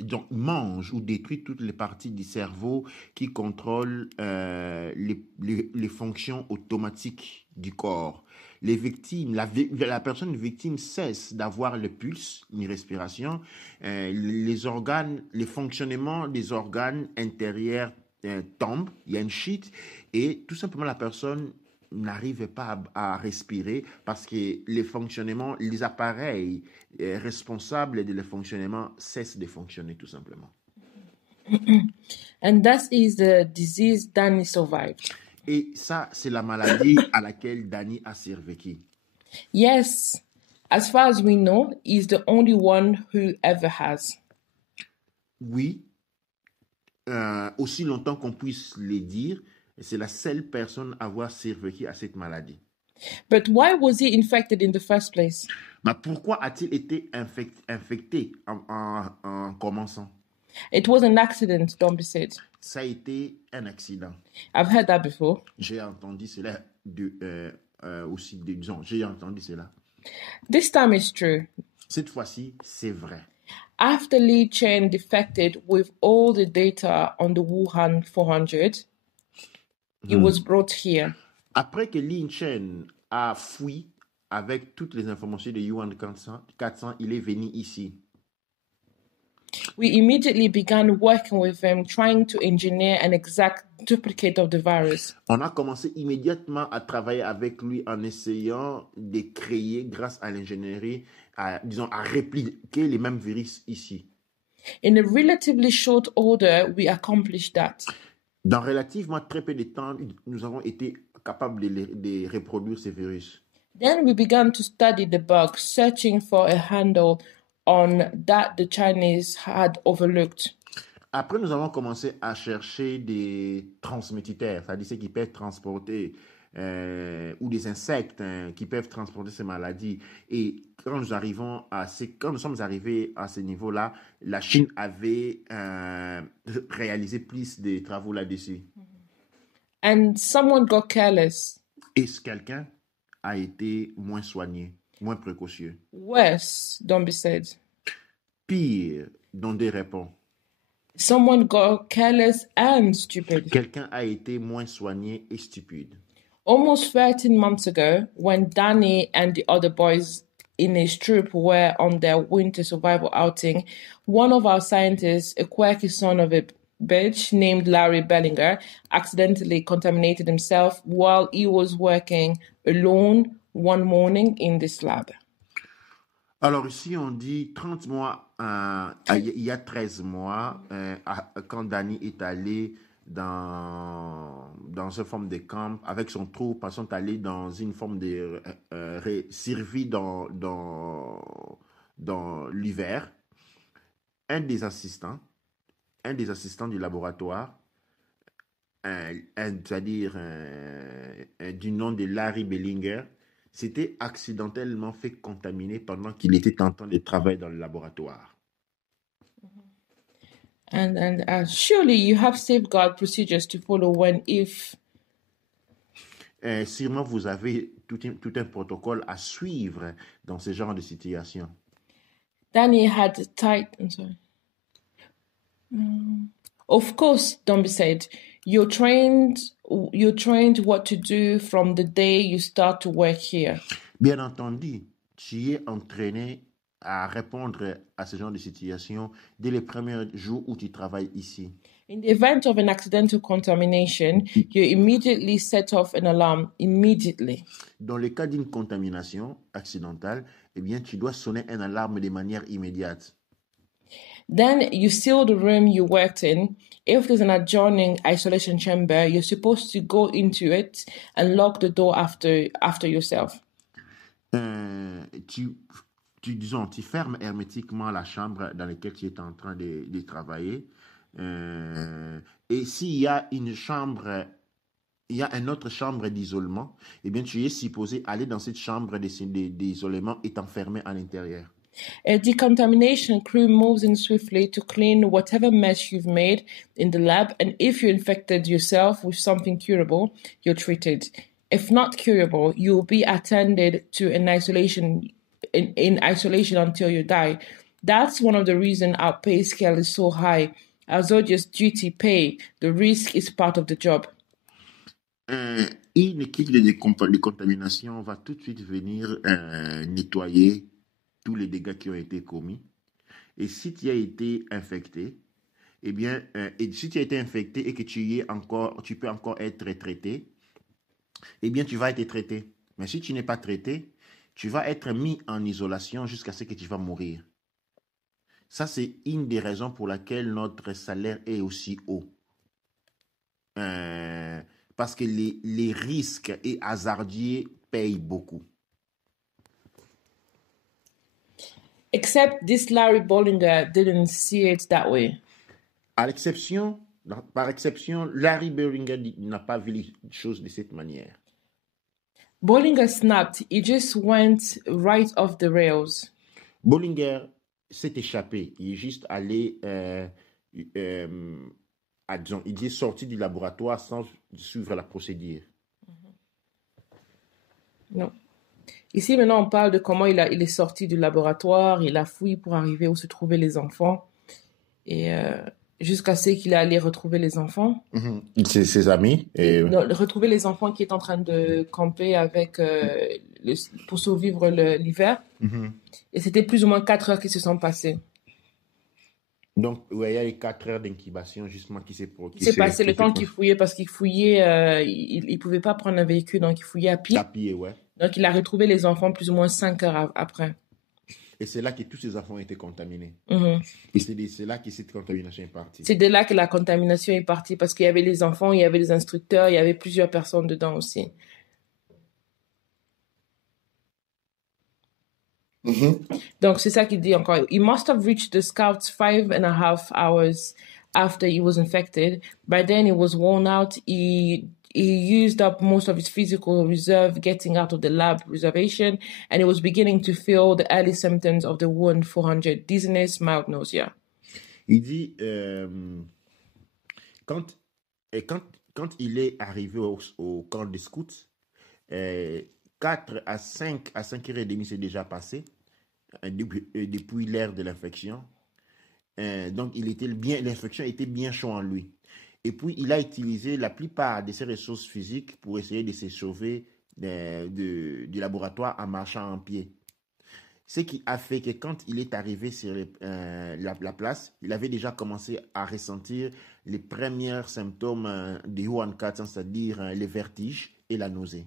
donc mangent ou détruisent toutes les parties du cerveau qui contrôlent les fonctions automatiques du corps. Les victimes, la personne victime cesse d'avoir le pulse, ni respiration, les organes, les fonctionnements des organes intérieurs tombent, il y a une chute et tout simplement la personne n'arrive pas à respirer parce que les fonctionnements, les appareils responsables de le fonctionnement cessent de fonctionner tout simplement. And that is the disease Danny survived. Et ça, c'est la maladie à laquelle Danny a survécu. Yes, as far as we know, he's the only one who ever has. Oui, aussi longtemps qu'on puisse le dire, c'est la seule personne à avoir survécu à cette maladie. But why was he infected in the first place? Mais pourquoi a-t-il été infecté en commençant? It was an accident, Dombi said. Ça a été un accident. I've heard that before. J'ai entendu cela aussi, disons, j'ai entendu cela. This time it's true. Cette fois-ci, c'est vrai. After Li Chen defected with all the data on the Wuhan 400, he was brought here. Après que Lin Chen a fui avec toutes les informations de Yuan 400, il est venu ici. We immediately began working with him, trying to engineer an exact duplicate of the virus. On a commencé immédiatement à travailler avec lui en essayant de créer, grâce à l'ingénierie, à répliquer les mêmes virus ici. In a relatively short order, we accomplished that. Dans relativement très peu de temps, nous avons été capables de reproduire ces virus. Then we began to study the bug, searching for a handle on that the Chinese had overlooked. Après, nous avons commencé à chercher des transmettiteurs, c'est-à-dire ceux qui peuvent transporter, ou des insectes qui peuvent transporter ces maladies. Et quand nous sommes arrivés à ce niveau-là, la Chine avait réalisé plus de travaux là-dessus. And someone got careless. Et quelqu'un a été moins soigné, moins précautieux. Worse, Dombi said. Pire, Dondé répond. Someone got careless and stupid. Quelqu'un a été moins soigné et stupide. Almost 13 months ago, when Danny and the other boys in his troop were on their winter survival outing, one of our scientists, a quirky son of a bitch named Larry Bellinger, accidentally contaminated himself while he was working alone one morning in this lab. Alors ici, on dit 30 mois, il y a 13 mois, quand Danny est allé dans une forme de camp avec son troupe, ils sont allés dans une forme de survie dans l'hiver. Un des assistants du laboratoire, c'est-à-dire du nom de Larry Bellinger, s'était accidentellement fait contaminer pendant qu'il était en train de travailler dans le laboratoire. And surely you have safeguard procedures to follow when if... Sûrement, vous avez tout un protocole à suivre dans ce genre de situation. Danny had tight... I'm sorry. Of course, Dombi said, you're trained what to do from the day you start to work here. Bien entendu, tu es entraîné à répondre à ce genre de situation dès les premiers jours où tu travailles ici. In the event of an accidental contamination, you immediately set off an alarm immediately. Dans le cas d'une contamination accidentale, eh bien, tu dois sonner une alarme de manière immédiate. Then you seal the room you worked in. If there's an adjoining isolation chamber, you're supposed to go into it and lock the door after yourself. Tu fermes hermétiquement la chambre dans laquelle tu es en train de travailler. Et s'il y a une autre chambre d'isolement, eh bien, tu es supposé aller dans cette chambre d'isolement et t'enfermer à l'intérieur. A decontamination crew moves in swiftly to clean whatever mess you've made in the lab, and if you infected yourself with something curable, you're treated. If not curable, you'll be attended to an isolation in isolation until you die. That's one of the reasons our pay scale is so high. Although just duty pay, the risk is part of the job. Une équipe de contamination va tout de suite venir nettoyer tous les dégâts qui ont été commis. Et si tu as été infecté, eh bien, et si tu as été infecté et que tu peux encore être traité, eh bien, tu vas être traité. Mais si tu n'es pas traité, tu vas être mis en isolation jusqu'à ce que tu vas mourir. Ça, c'est une des raisons pour laquelle notre salaire est aussi haut. Parce que les risques et hasardiers payent beaucoup. Except this Larry Bollinger didn't see it that way. Par exception, Larry Bollinger n'a pas vu les choses de cette manière. Bollinger snapped. He just went right off the rails. Bollinger s'est échappé. Il est juste allé, il est sorti du laboratoire sans suivre la procédure. Non. Ici, maintenant, on parle de comment il est sorti du laboratoire, il a fouillé pour arriver où se trouvaient les enfants. Et jusqu'à ce qu'il est allé retrouver les enfants. Ses amis. Non, retrouver les enfants qui est en train de camper avec, pour survivre l'hiver. Et c'était plus ou moins 4 heures qui se sont passées. Donc, ouais, il y a les 4 heures d'incubation justement qui s'est passé le temps qu'il fouillait parce qu'il fouillait, il pouvait pas prendre un véhicule, donc il fouillait à pied. À pied, ouais. Donc, il a retrouvé les enfants plus ou moins 5 heures après. Et c'est là que tous ces enfants ont été contaminés. Et c'est là que cette contamination est partie. C'est de là que la contamination est partie parce qu'il y avait les enfants, il y avait les instructeurs, il y avait plusieurs personnes dedans aussi. Donc, c'est ça qu'il dit encore. He must have reached the scouts 5.5 hours after he was infected. By then, he was worn out. He used up most of his physical reserve getting out of the lab reservation, and he was beginning to feel the early symptoms of the wound 400, dizziness, mild nausea. Il dit, quand il est arrivé au camp des scouts, 4 à 5h30 c'est déjà passé depuis l'ère de l'infection. Donc, l'infection était bien chaud en lui. Et puis, il a utilisé la plupart de ses ressources physiques pour essayer de se sauver du laboratoire en marchant en pied. Ce qui a fait que quand il est arrivé sur la place, il avait déjà commencé à ressentir les premiers symptômes de Juan 4, c'est-à-dire les vertiges et la nausée.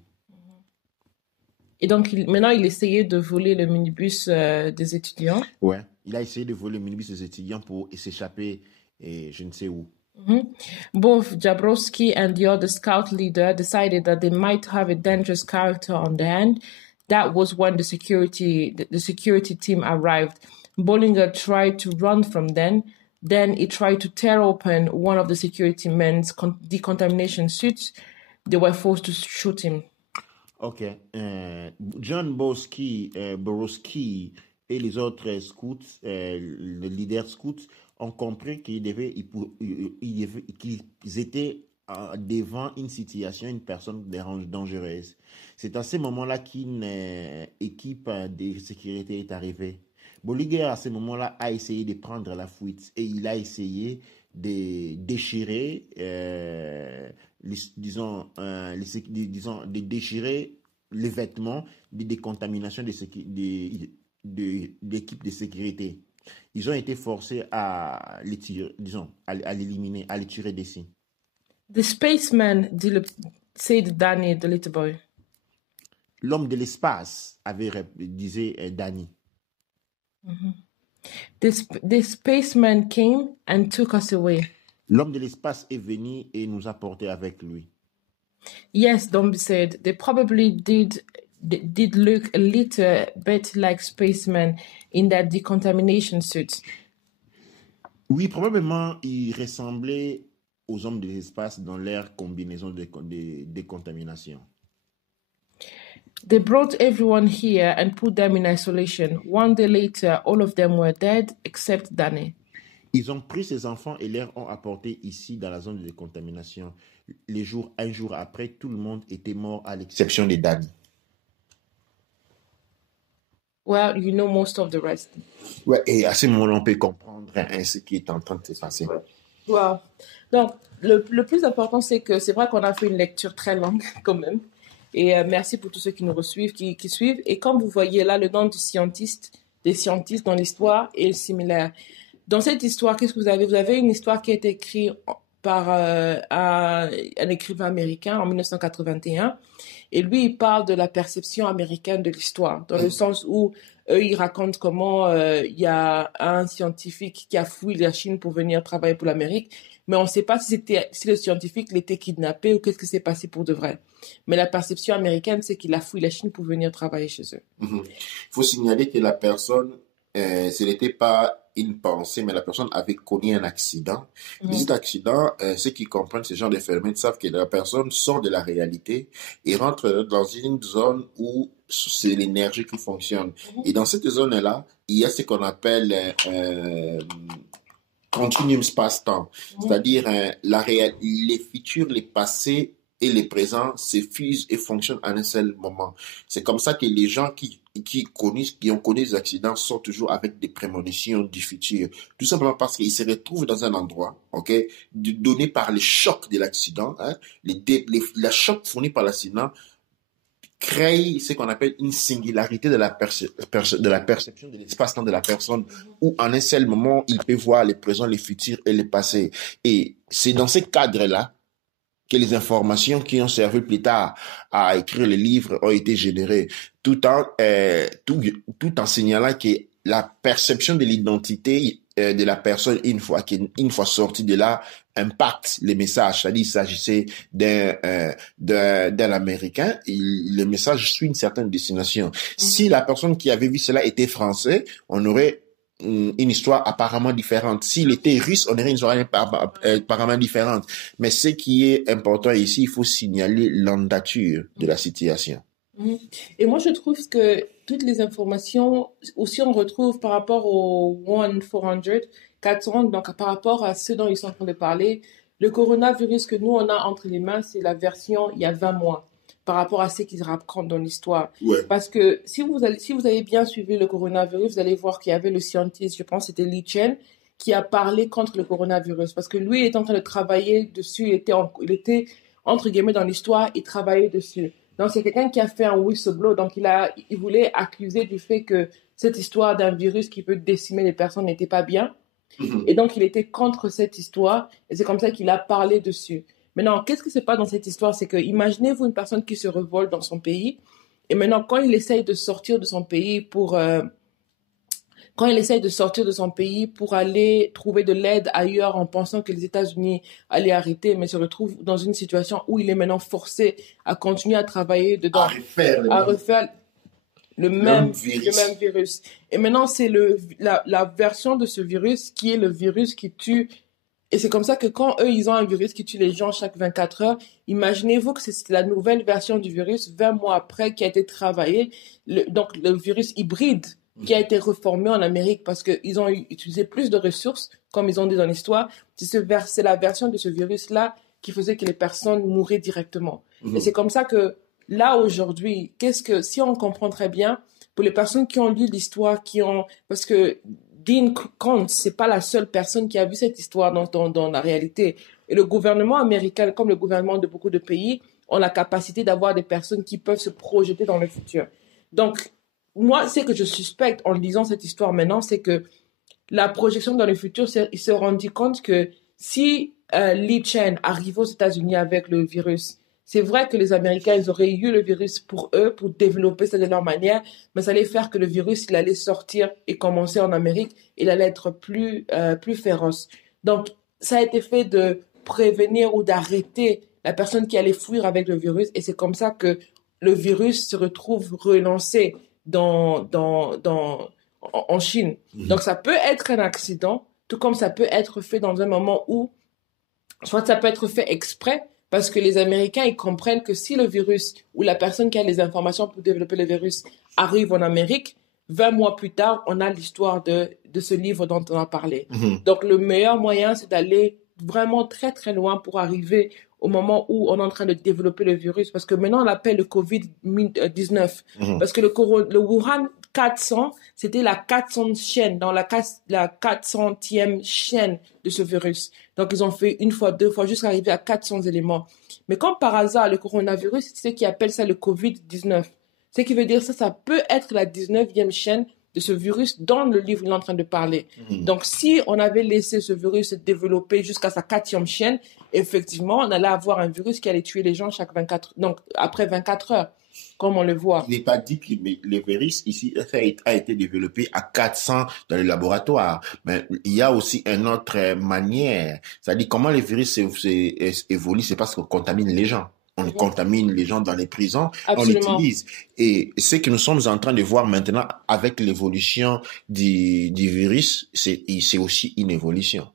Et donc, maintenant, il essayait de voler le minibus des étudiants. Ouais, il a essayé de voler le minibus des étudiants pour s'échapper je ne sais où. Both Jabrowski and the other scout leader decided that they might have a dangerous character on their hand. That was when the security team arrived. Bollinger tried to run from them. Then he tried to tear open one of the security men's decontamination suits. They were forced to shoot him. Ok. John Borowski et les autres scouts, les leaders scouts, ont compris qu'ils étaient devant une situation, une personne dangereuse. C'est à ce moment-là qu'une équipe de sécurité est arrivée. Bollinger, à ce moment-là, a essayé de prendre la fuite et il a essayé de déchirer, de déchirer les vêtements de décontamination de l'équipe de sécurité. Ils ont été forcés à les tirer, à l'éliminer, à les tirer d'ici. The spaceman, said Danny, the little boy. L'homme de l'espace disait Danny. The spaceman came and took us away. L'homme de l'espace est venu et nous a portés avec lui. Yes, Domby said, they probably did look a little bit like spacemen in that decontamination suit. Oui, probablement, ils ressemblaient aux hommes de l'espace dans leur combinaison de décontamination. They brought everyone here and put them in isolation. One day later, all of them were dead except Danny. Ils ont pris ces enfants et les ont apportés ici dans la zone de décontamination. Un jour après, tout le monde était mort à l'exception de Danny. Well, you know most of the rest. Ouais, et à ce moment-là, on peut comprendre ce qui est en train de se passer. Wow. Donc, le plus important, c'est que c'est vrai qu'on a fait une lecture très longue quand même. Et merci pour tous ceux qui nous suivent, qui suivent. Et comme vous voyez là, le nom des scientistes dans l'histoire est similaire. Dans cette histoire, qu'est-ce que vous avez? Vous avez une histoire qui a été écrite par un écrivain américain en 1981. Et lui, il parle de la perception américaine de l'histoire, dans le sens où eux, ils racontent comment il y a un scientifique qui a fui la Chine pour venir travailler pour l'Amérique, mais on ne sait pas si le scientifique l'était kidnappé ou qu'est-ce qui s'est passé pour de vrai. Mais la perception américaine, c'est qu'il a fui la Chine pour venir travailler chez eux. Il faut signaler que la personne, ce n'était pas une pensée, mais la personne avait connu un accident. Cet accident, ceux qui comprennent ce genre de phénomène savent que la personne sort de la réalité et rentre dans une zone où c'est l'énergie qui fonctionne. Et dans cette zone-là, il y a ce qu'on appelle continuum space-temps, c'est-à-dire les futurs, les passés et les présents se fusent et fonctionnent en un seul moment. C'est comme ça que les gens qui ont connu des accidents sont toujours avec des prémonitions du futur. Tout simplement parce qu'ils se retrouvent dans un endroit, donné par le choc de l'accident, la choc fourni par l'accident crée ce qu'on appelle une singularité de la perception de l'espace-temps de la personne, où en un seul moment, il peut voir les présents, les futurs et les passés. Et c'est dans ce cadre-là que les informations qui ont servi plus tard à écrire les livres ont été générées, tout en signalant que la perception de l'identité de la personne, une fois sortie de là, impacte les messages. C'est-à-dire, il s'agissait d'un Américain, le message suit une certaine destination. Si la personne qui avait vu cela était français, on aurait une histoire apparemment différente. S'il était russe, on aurait une histoire apparemment différente. Mais ce qui est important ici, il faut signaler l'endature de la situation. Et moi, je trouve que toutes les informations, aussi on retrouve par rapport au 400, donc par rapport à ce dont ils sont en train de parler, le coronavirus que nous, on a entre les mains, c'est la version il y a 20 mois, par rapport à ce qu'ils racontent dans l'histoire. Ouais. Parce que si vous avez bien suivi le coronavirus, vous allez voir qu'il y avait le scientiste, je pense que c'était Li Chen, qui a parlé contre le coronavirus. Parce que lui, il était en train de travailler dessus, il était entre guillemets dans l'histoire, il travaillait dessus. Donc, c'est quelqu'un qui a fait un whistleblower. Donc, il voulait accuser du fait que cette histoire d'un virus qui peut décimer les personnes n'était pas bien. Et donc, il était contre cette histoire. Et c'est comme ça qu'il a parlé dessus. Maintenant, qu'est-ce qui se passe dans cette histoire? C'est que, imaginez-vous une personne qui se révolte dans son pays. Et maintenant, quand il essaye de sortir de son pays pour aller trouver de l'aide ailleurs en pensant que les États-Unis allaient arrêter, mais se retrouve dans une situation où il est maintenant forcé à continuer à travailler dedans, à refaire le même virus. Et maintenant, c'est la version de ce virus qui est le virus qui tue. Et c'est comme ça que quand eux, ils ont un virus qui tue les gens chaque 24 heures, imaginez-vous que c'est la nouvelle version du virus 20 mois après qui a été travaillée, donc le virus hybride qui a été reformé en Amérique parce qu'ils ont utilisé plus de ressources, comme ils ont dit dans l'histoire. C'est la version de ce virus-là qui faisait que les personnes mouraient directement. Et c'est comme ça que là, aujourd'hui, si on comprend très bien, pour les personnes qui ont lu l'histoire, parce que Dean Koontz, c'est pas la seule personne qui a vu cette histoire dans la réalité. Et le gouvernement américain, comme le gouvernement de beaucoup de pays, ont la capacité d'avoir des personnes qui peuvent se projeter dans le futur. Donc, moi, ce que je suspecte en lisant cette histoire maintenant, c'est que la projection dans le futur, il se rendit compte que si Li Chen arrive aux États-Unis avec le virus, c'est vrai que les Américains, ils auraient eu le virus pour eux, pour développer ça de leur manière, mais ça allait faire que le virus, il allait sortir et commencer en Amérique, il allait être plus féroce. Donc, ça a été fait de prévenir ou d'arrêter la personne qui allait fuir avec le virus, et c'est comme ça que le virus se retrouve relancé en Chine. Donc, ça peut être un accident, tout comme ça peut être fait dans un moment où, soit ça peut être fait exprès, parce que les Américains, ils comprennent que si le virus ou la personne qui a les informations pour développer le virus arrive en Amérique, 20 mois plus tard, on a l'histoire de ce livre dont on a parlé. Donc, le meilleur moyen, c'est d'aller vraiment très, très loin pour arriver au moment où on est en train de développer le virus, parce que maintenant on l'appelle le COVID-19, parce que le Wuhan 400, c'était la 400e chaîne, dans la 400e chaîne de ce virus. Donc, ils ont fait une fois, deux fois, jusqu'à arriver à 400 éléments. Mais comme par hasard, le coronavirus, c'est ce qui appelle ça le COVID-19. Ce qui veut dire ça peut être la 19e chaîne de ce virus dont le livre est en train de parler. Donc, si on avait laissé ce virus se développer jusqu'à sa 4e chaîne, effectivement, on allait avoir un virus qui allait tuer les gens donc après 24 heures, comme on le voit. Il n'est pas dit que le virus ici a été développé à 400 dans le laboratoire. Mais il y a aussi une autre manière. C'est-à-dire comment les virus évoluent, c'est parce qu'on contamine les gens. On contamine les gens dans les prisons, Absolument. on l'utilise. Et ce que nous sommes en train de voir maintenant avec l'évolution du virus, c'est aussi une évolution.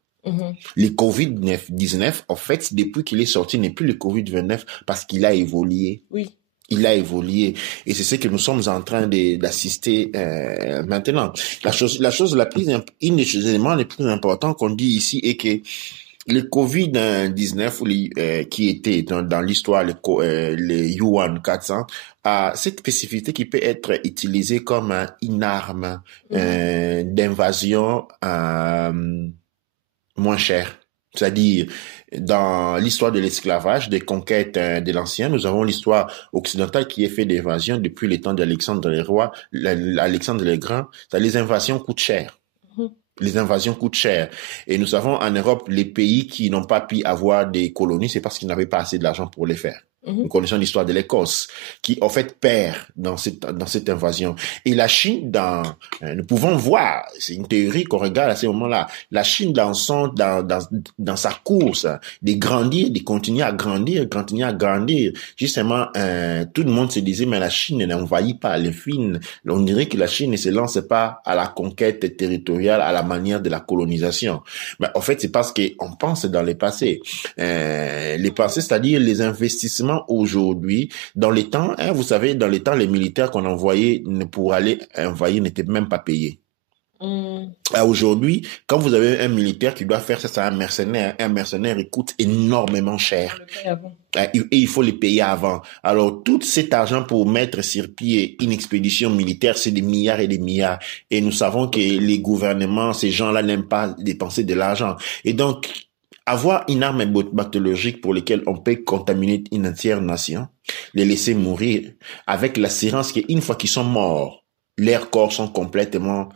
Le COVID-19, en fait, depuis qu'il est sorti, n'est plus le COVID-19 parce qu'il a évolué. Oui. Il a évolué. Et c'est ce que nous sommes en train d'assister maintenant. Une des éléments les plus importants qu'on dit ici est que le COVID-19 qui était dans l'histoire, le Yuan 400, a cette spécificité qui peut être utilisée comme une arme d'invasion moins chère. C'est-à-dire, dans l'histoire de l'esclavage, des conquêtes de l'ancien, nous avons l'histoire occidentale qui est faite d'évasion depuis les temps d'Alexandre le Roi, Alexandre le Grand. Les invasions coûtent cher. Les invasions coûtent cher. Et nous savons en Europe, les pays qui n'ont pas pu avoir des colonies, c'est parce qu'ils n'avaient pas assez d'argent pour les faire. Nous connaissons l'histoire de l'Écosse, qui en fait perd dans cette invasion. Et la Chine, nous pouvons voir, c'est une théorie qu'on regarde à ce moment-là, la Chine dans sa course de grandir, de continuer à grandir. Justement, tout le monde se disait, mais la Chine n'envahit pas les Philippines. On dirait que la Chine ne se lance pas à la conquête territoriale à la manière de la colonisation. Mais en fait, c'est parce qu'on pense dans les passés. Les passés, c'est-à-dire les investissements aujourd'hui, dans les temps, vous savez, dans les temps, les militaires qu'on envoyait pour aller envahir n'étaient même pas payés. Aujourd'hui, quand vous avez un militaire qui doit faire ça, c'est un mercenaire, il coûte énormément cher. Et il faut les payer avant. Alors, tout cet argent pour mettre sur pied une expédition militaire, c'est des milliards et des milliards. Et nous savons que les gouvernements, ces gens-là n'aiment pas dépenser de l'argent. Et donc, avoir une arme bactériologique pour laquelle on peut contaminer une entière nation, les laisser mourir avec l'assurance qu'une fois qu'ils sont morts, leurs corps sont complètement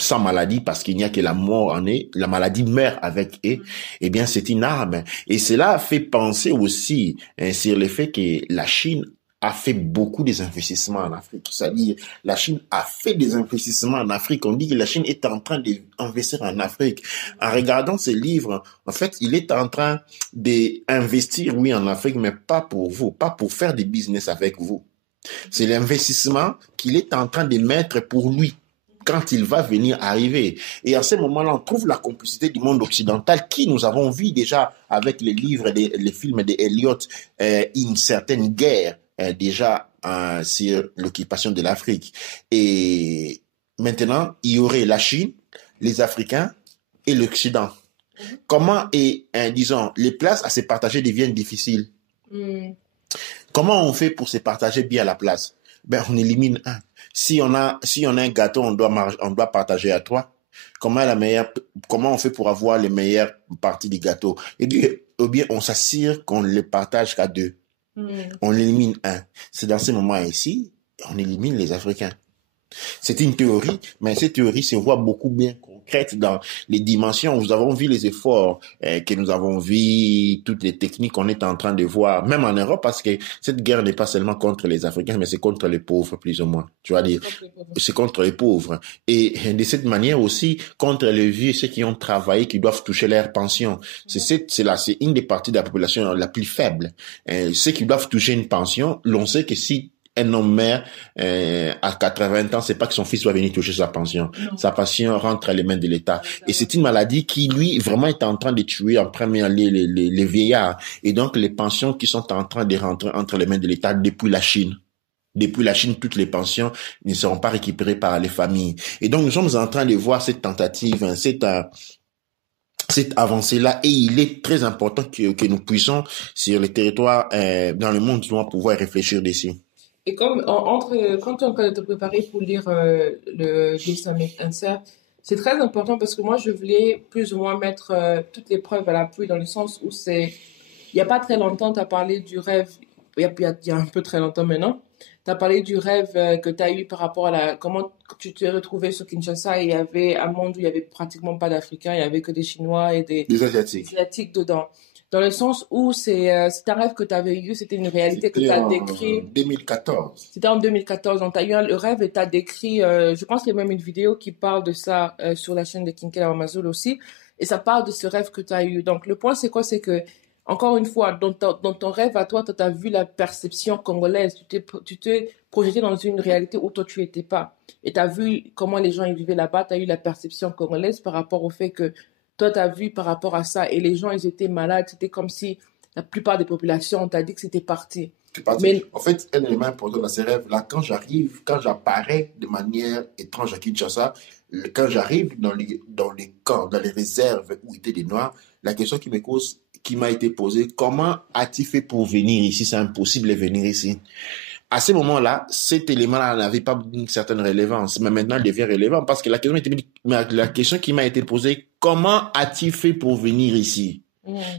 sans maladie parce qu'il n'y a que la mort en eux, la maladie meurt avec eux, eh bien c'est une arme. Et cela fait penser aussi sur le fait que la Chine a fait beaucoup des investissements en Afrique. C'est-à-dire, la Chine a fait des investissements en Afrique. On dit que la Chine est en train d'investir en Afrique. En regardant ces livres, en fait, il est en train d'investir, oui, en Afrique, mais pas pour vous, pas pour faire des business avec vous. C'est l'investissement qu'il est en train de mettre pour lui quand il va venir arriver. Et à ce moment-là, on trouve la complicité du monde occidental qui, nous avons vu déjà avec les livres, les films d'Eliot, une certaine guerre déjà sur l'occupation de l'Afrique. Et maintenant, il y aurait la Chine, les Africains et l'Occident. Comment, disons, les places à se partager deviennent difficiles. Comment on fait pour se partager bien la place? Ben, on élimine un. Si on a un gâteau, on doit partager à trois. Comment on fait pour avoir les meilleures parties du gâteau? Ou bien, on s'assure qu'on les partage qu'à deux. On élimine un. C'est dans ce moment ici, on élimine les Africains. C'est une théorie, mais cette théorie se voit beaucoup bien concrète dans les dimensions. Nous avons vu les efforts que nous avons vu, toutes les techniques qu'on est en train de voir, même en Europe, parce que cette guerre n'est pas seulement contre les Africains, mais c'est contre les pauvres, plus ou moins. Tu vas dire, c'est contre les pauvres. Et de cette manière aussi, contre les vieux, ceux qui ont travaillé, qui doivent toucher leur pension. C'est une des parties de la population la plus faible. Ceux qui doivent toucher une pension, l'on sait que si un homme meurt à 80 ans, c'est pas que son fils va venir toucher sa pension. Non. Sa pension rentre à les mains de l'État. Et c'est une maladie qui, lui, vraiment est en train de tuer en premier les vieillards. Et donc, les pensions qui sont en train de rentrer entre les mains de l'État depuis la Chine. Depuis la Chine, toutes les pensions ne seront pas récupérées par les familles. Et donc, nous sommes en train de voir cette tentative, cette avancée-là, et il est très important que nous puissions, sur les territoires, dans le monde, pouvoir réfléchir dessus. Et comme quand tu es en train de te préparer pour lire le This Make Answer, c'est très important parce que moi, je voulais plus ou moins mettre toutes les preuves à l'appui dans le sens où il n'y a pas très longtemps, tu as parlé du rêve, il y a un peu très longtemps maintenant, tu as parlé du rêve que tu as eu par rapport comment tu t'es retrouvé sur Kinshasa et il y avait un monde où il n'y avait pratiquement pas d'Africains, il n'y avait que des Chinois et des Les Asiatiques. Asiatiques dedans. Dans le sens où c'est un rêve que tu avais eu, c'était une réalité que tu as décrit. 2014. C'était en 2014. Donc, tu as eu le rêve et tu as décrit, je pense qu'il y a même une vidéo qui parle de ça sur la chaîne de Kinkel Amazon aussi. Et ça parle de ce rêve que tu as eu. Donc, le point, c'est quoi? C'est que, encore une fois, dans ton rêve à toi, tu as vu la perception congolaise. Tu t'es projeté dans une réalité où toi, tu étais pas. Et tu as vu comment les gens y vivaient là-bas. Tu as eu la perception congolaise par rapport au fait que toi, tu as vu par rapport à ça. Et les gens, ils étaient malades. C'était comme si la plupart des populations, on t'a dit que c'était parti. Mais en fait, un élément important dans ces rêves-là, quand j'apparais de manière étrange à Kinshasa, quand j'arrive dans les camps, dans les réserves où étaient des Noirs, la question qui m'a été posée, comment as-tu fait pour venir ici? C'est impossible de venir ici. À ce moment-là, cet élément-là n'avait pas une certaine relevance, mais maintenant il devient relevant parce que la question qui m'a été posée, comment as-tu fait pour venir ici?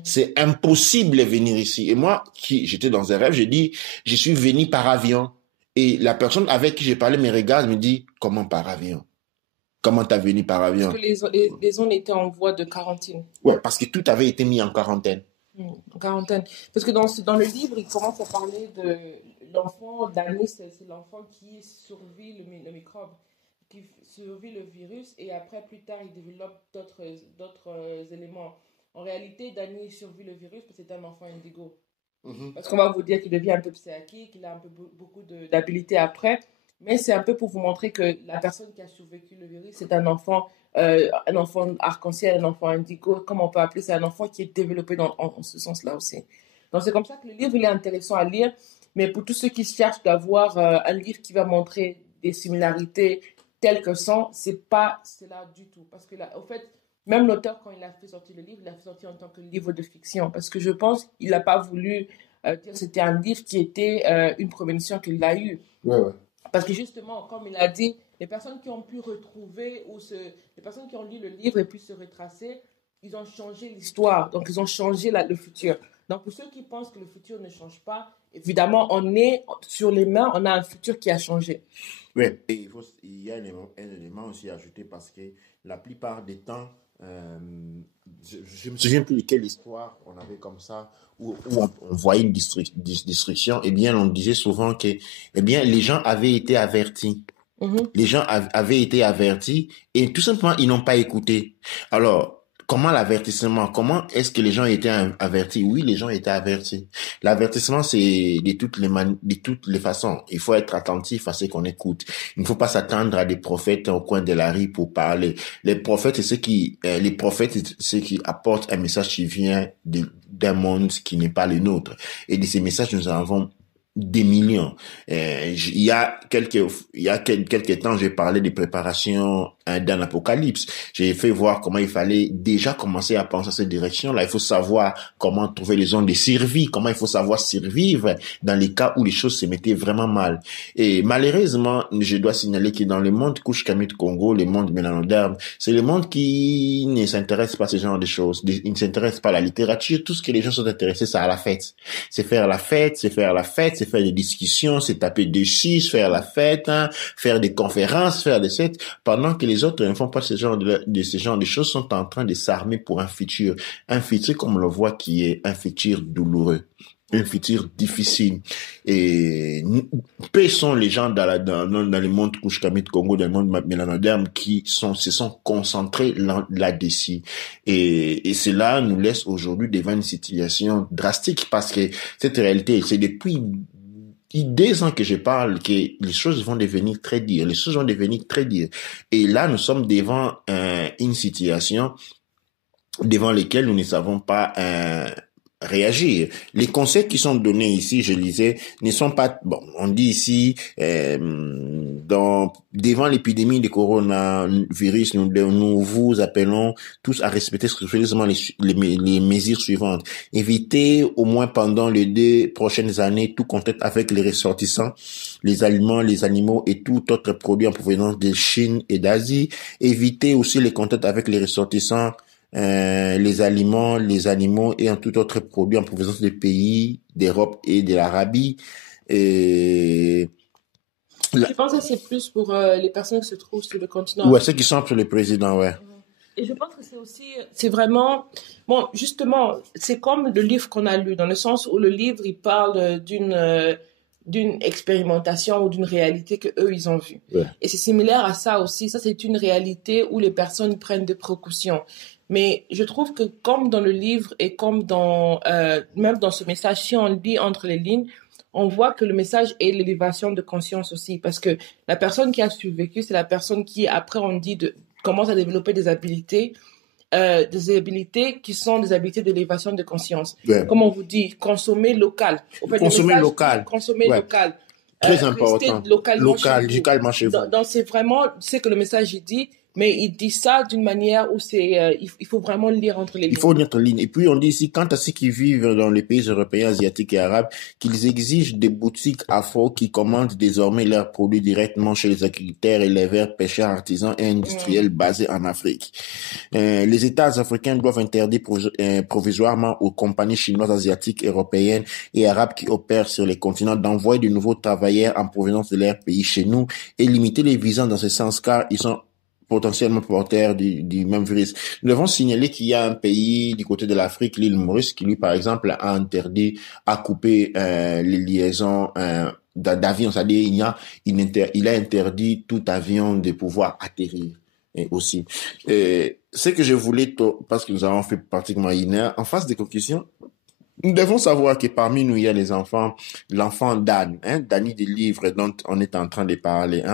C'est impossible de venir ici. Et moi, j'étais dans un rêve, j'ai dit, je suis venu par avion. Et la personne avec qui j'ai parlé me regarde, me dit, comment par avion? Comment t'as venu par avion? Parce que les zones étaient en voie de quarantaine. Ouais, parce que tout avait été mis en quarantaine. En quarantaine. Parce que dans le livre, il commence à parler de l'enfant d'Annie, c'est l'enfant qui survit le microbe, qui survit le virus, et après, plus tard, il développe d'autres éléments. En réalité, Danny survit le virus parce que c'est un enfant indigo. Parce qu'on va vous dire qu'il devient un peu psychique, qu'il a un peu beaucoup d'habilité après. Mais c'est un peu pour vous montrer que la personne qui a survécu le virus, c'est un enfant arc-en-ciel, un enfant indigo, comme on peut appeler ça, un enfant qui est développé en ce sens-là aussi. Donc c'est comme ça que le livre il est intéressant à lire. Mais pour tous ceux qui cherchent d'avoir un livre qui va montrer des similarités telles que sont, c'est pas cela du tout. Parce que là, au fait, même l'auteur, quand il a fait sortir le livre, il l'a fait sortir en tant que livre de fiction. Parce que je pense qu'il n'a pas voulu dire que c'était un livre qui était une prémonition qu'il a eue. Ouais, ouais. Parce que justement, comme il a dit, les personnes qui ont pu retrouver les personnes qui ont lu le livre et pu se retracer, ils ont changé l'histoire. Donc, ils ont changé le futur. Donc, pour ceux qui pensent que le futur ne change pas, évidemment, on est sur les mains, on a un futur qui a changé. Oui, et il y a un élément aussi à ajouter parce que la plupart des temps, je me souviens plus de quelle histoire on avait comme ça, où on voyait une destruction, et bien on disait souvent que les gens avaient été avertis. Les gens avaient été avertis et tout simplement ils n'ont pas écouté. Alors, comment l'avertissement? Comment est-ce que les gens étaient avertis? Oui, les gens étaient avertis. L'avertissement, c'est de toutes les façons. Il faut être attentif à ce qu'on écoute. Il ne faut pas s'attendre à des prophètes au coin de la rue pour parler. Les prophètes, c'est ceux qui apportent un message qui vient d'un monde qui n'est pas le nôtre. Et de ces messages, nous en avons des millions. Il y a quelques temps, j'ai parlé des préparations d'un apocalypse. J'ai fait voir comment il fallait déjà commencer à penser à cette direction-là. Il faut savoir comment trouver les zones de survie, comment il faut savoir survivre dans les cas où les choses se mettaient vraiment mal. Et malheureusement, je dois signaler que dans le monde Kush-Kamit Congo, le monde mélanoderme, c'est le monde qui ne s'intéresse pas à ce genre de choses. Il ne s'intéresse pas à la littérature. Tout ce que les gens sont intéressés, c'est à la fête. C'est faire la fête, c'est faire des discussions, c'est taper dessus, faire la fête, faire des conférences, faire des sets, pendant que les autres ne font pas ce genre de choses, sont en train de s'armer pour un futur comme on le voit qui est un futur douloureux, un futur difficile. Et peu sont les gens dans le monde Kush-Kamit Congo, dans le monde mélanoderme qui se sont concentrés là-dessus. Et cela nous laisse aujourd'hui devant une situation drastique parce que cette réalité, c'est depuis 2 ans que je parle que les choses vont devenir très dures. Et là, nous sommes devant une situation devant laquelle nous ne savons pas réagir. Les conseils qui sont donnés ici, je lisais, ne sont pas, bon, on dit ici, devant l'épidémie de coronavirus, nous vous appelons tous à respecter scrupuleusement les mesures suivantes. Évitez, au moins pendant les 2 prochaines années, tout contact avec les ressortissants, les aliments, les animaux et tout autre produit en provenance de Chine et d'Asie. Évitez aussi les contacts avec les ressortissants, les aliments, les animaux et un tout autre produit en provenance des pays d'Europe et de l'Arabie. Et Je pense que c'est plus pour les personnes qui se trouvent sur le continent. Ouais, ceux qui sont sur le président, ouais. Et je pense que c'est aussi, c'est vraiment, bon, justement, c'est comme le livre qu'on a lu, dans le sens où le livre, il parle d'une expérimentation ou d'une réalité que eux ils ont vue. Ouais. Et c'est similaire à ça aussi. Ça, c'est une réalité où les personnes prennent des précautions. Mais je trouve que comme dans le livre et comme dans même dans ce message, si on lit entre les lignes, on voit que le message est l'élévation de conscience aussi, parce que la personne qui a survécu, c'est la personne qui, après, on dit, commence à développer des habilités qui sont des habilités d'élévation de conscience. Ouais. Comme on vous dit, consommer local. En fait, Consommer local. Consommer local. Très important. Rester localement chez vous. Donc, donc, c'est vraiment, c'est que le message dit, mais il dit ça d'une manière où il faut vraiment lire entre les lignes. Il faut lire entre les lignes. Et puis, on dit ici, quant à ceux qui vivent dans les pays européens, asiatiques et arabes, qu'ils exigent des boutiques afro qui commandent désormais leurs produits directement chez les agriculteurs, éleveurs, pêcheurs, artisans et industriels basés en Afrique. Les États africains doivent interdire provisoirement aux compagnies chinoises, asiatiques, européennes et arabes qui opèrent sur les continents d'envoyer de nouveaux travailleurs en provenance de leur pays chez nous et limiter les visas dans ce sens, car ils sont potentiellement porteurs du même virus. Nous devons signaler qu'il y a un pays du côté de l'Afrique, l'île Maurice, qui lui, par exemple, a interdit, a coupé les liaisons d'avions. C'est-à-dire, il a interdit tout avion de pouvoir atterrir. Et aussi. Ce que je voulais, parce que nous avons fait pratiquement 1 heure, en phase de conclusion, nous devons savoir que parmi nous, il y a les enfants, l'enfant d'Anne, Dany du livre dont on est en train de parler,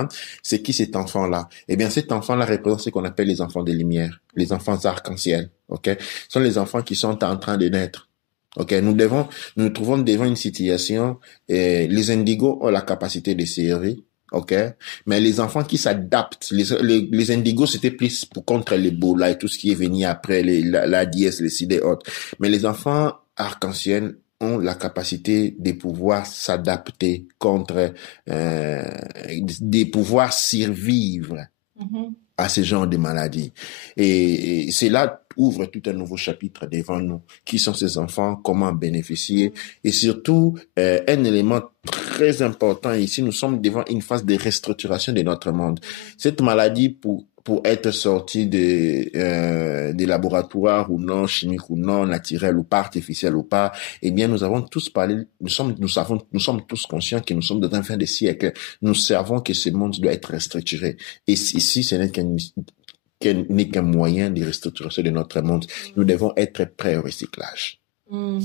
C'est qui cet enfant-là? Eh bien, cet enfant-là représente ce qu'on appelle les enfants de lumière, les enfants arc-en-ciel, ok? Ce sont les enfants qui sont en train de naître. Ok, nous nous trouvons devant une situation, les indigos ont la capacité de servir. Ok, mais les enfants qui s'adaptent, les indigos c'était plus pour contre l'Ebola et tout ce qui est venu après, la dièse, les sida et autres. Mais les enfants arc-en-ciel ont la capacité de pouvoir s'adapter contre, de pouvoir survivre à ce genre de maladies. Et cela ouvre tout un nouveau chapitre devant nous. Qui sont ces enfants? Comment bénéficier? Et surtout, un élément très important ici, nous sommes devant une phase de restructuration de notre monde. Cette maladie, pour être sortie des laboratoires ou non, chimiques ou non, naturels ou pas, artificiels ou pas, eh bien, nous avons tous parlé, nous sommes tous conscients que nous sommes dans un fin de siècle. Nous savons que ce monde doit être restructuré. Et ici, ce n'est qu'un moyen de restructuration de notre monde. Nous devons être prêts au recyclage. Et en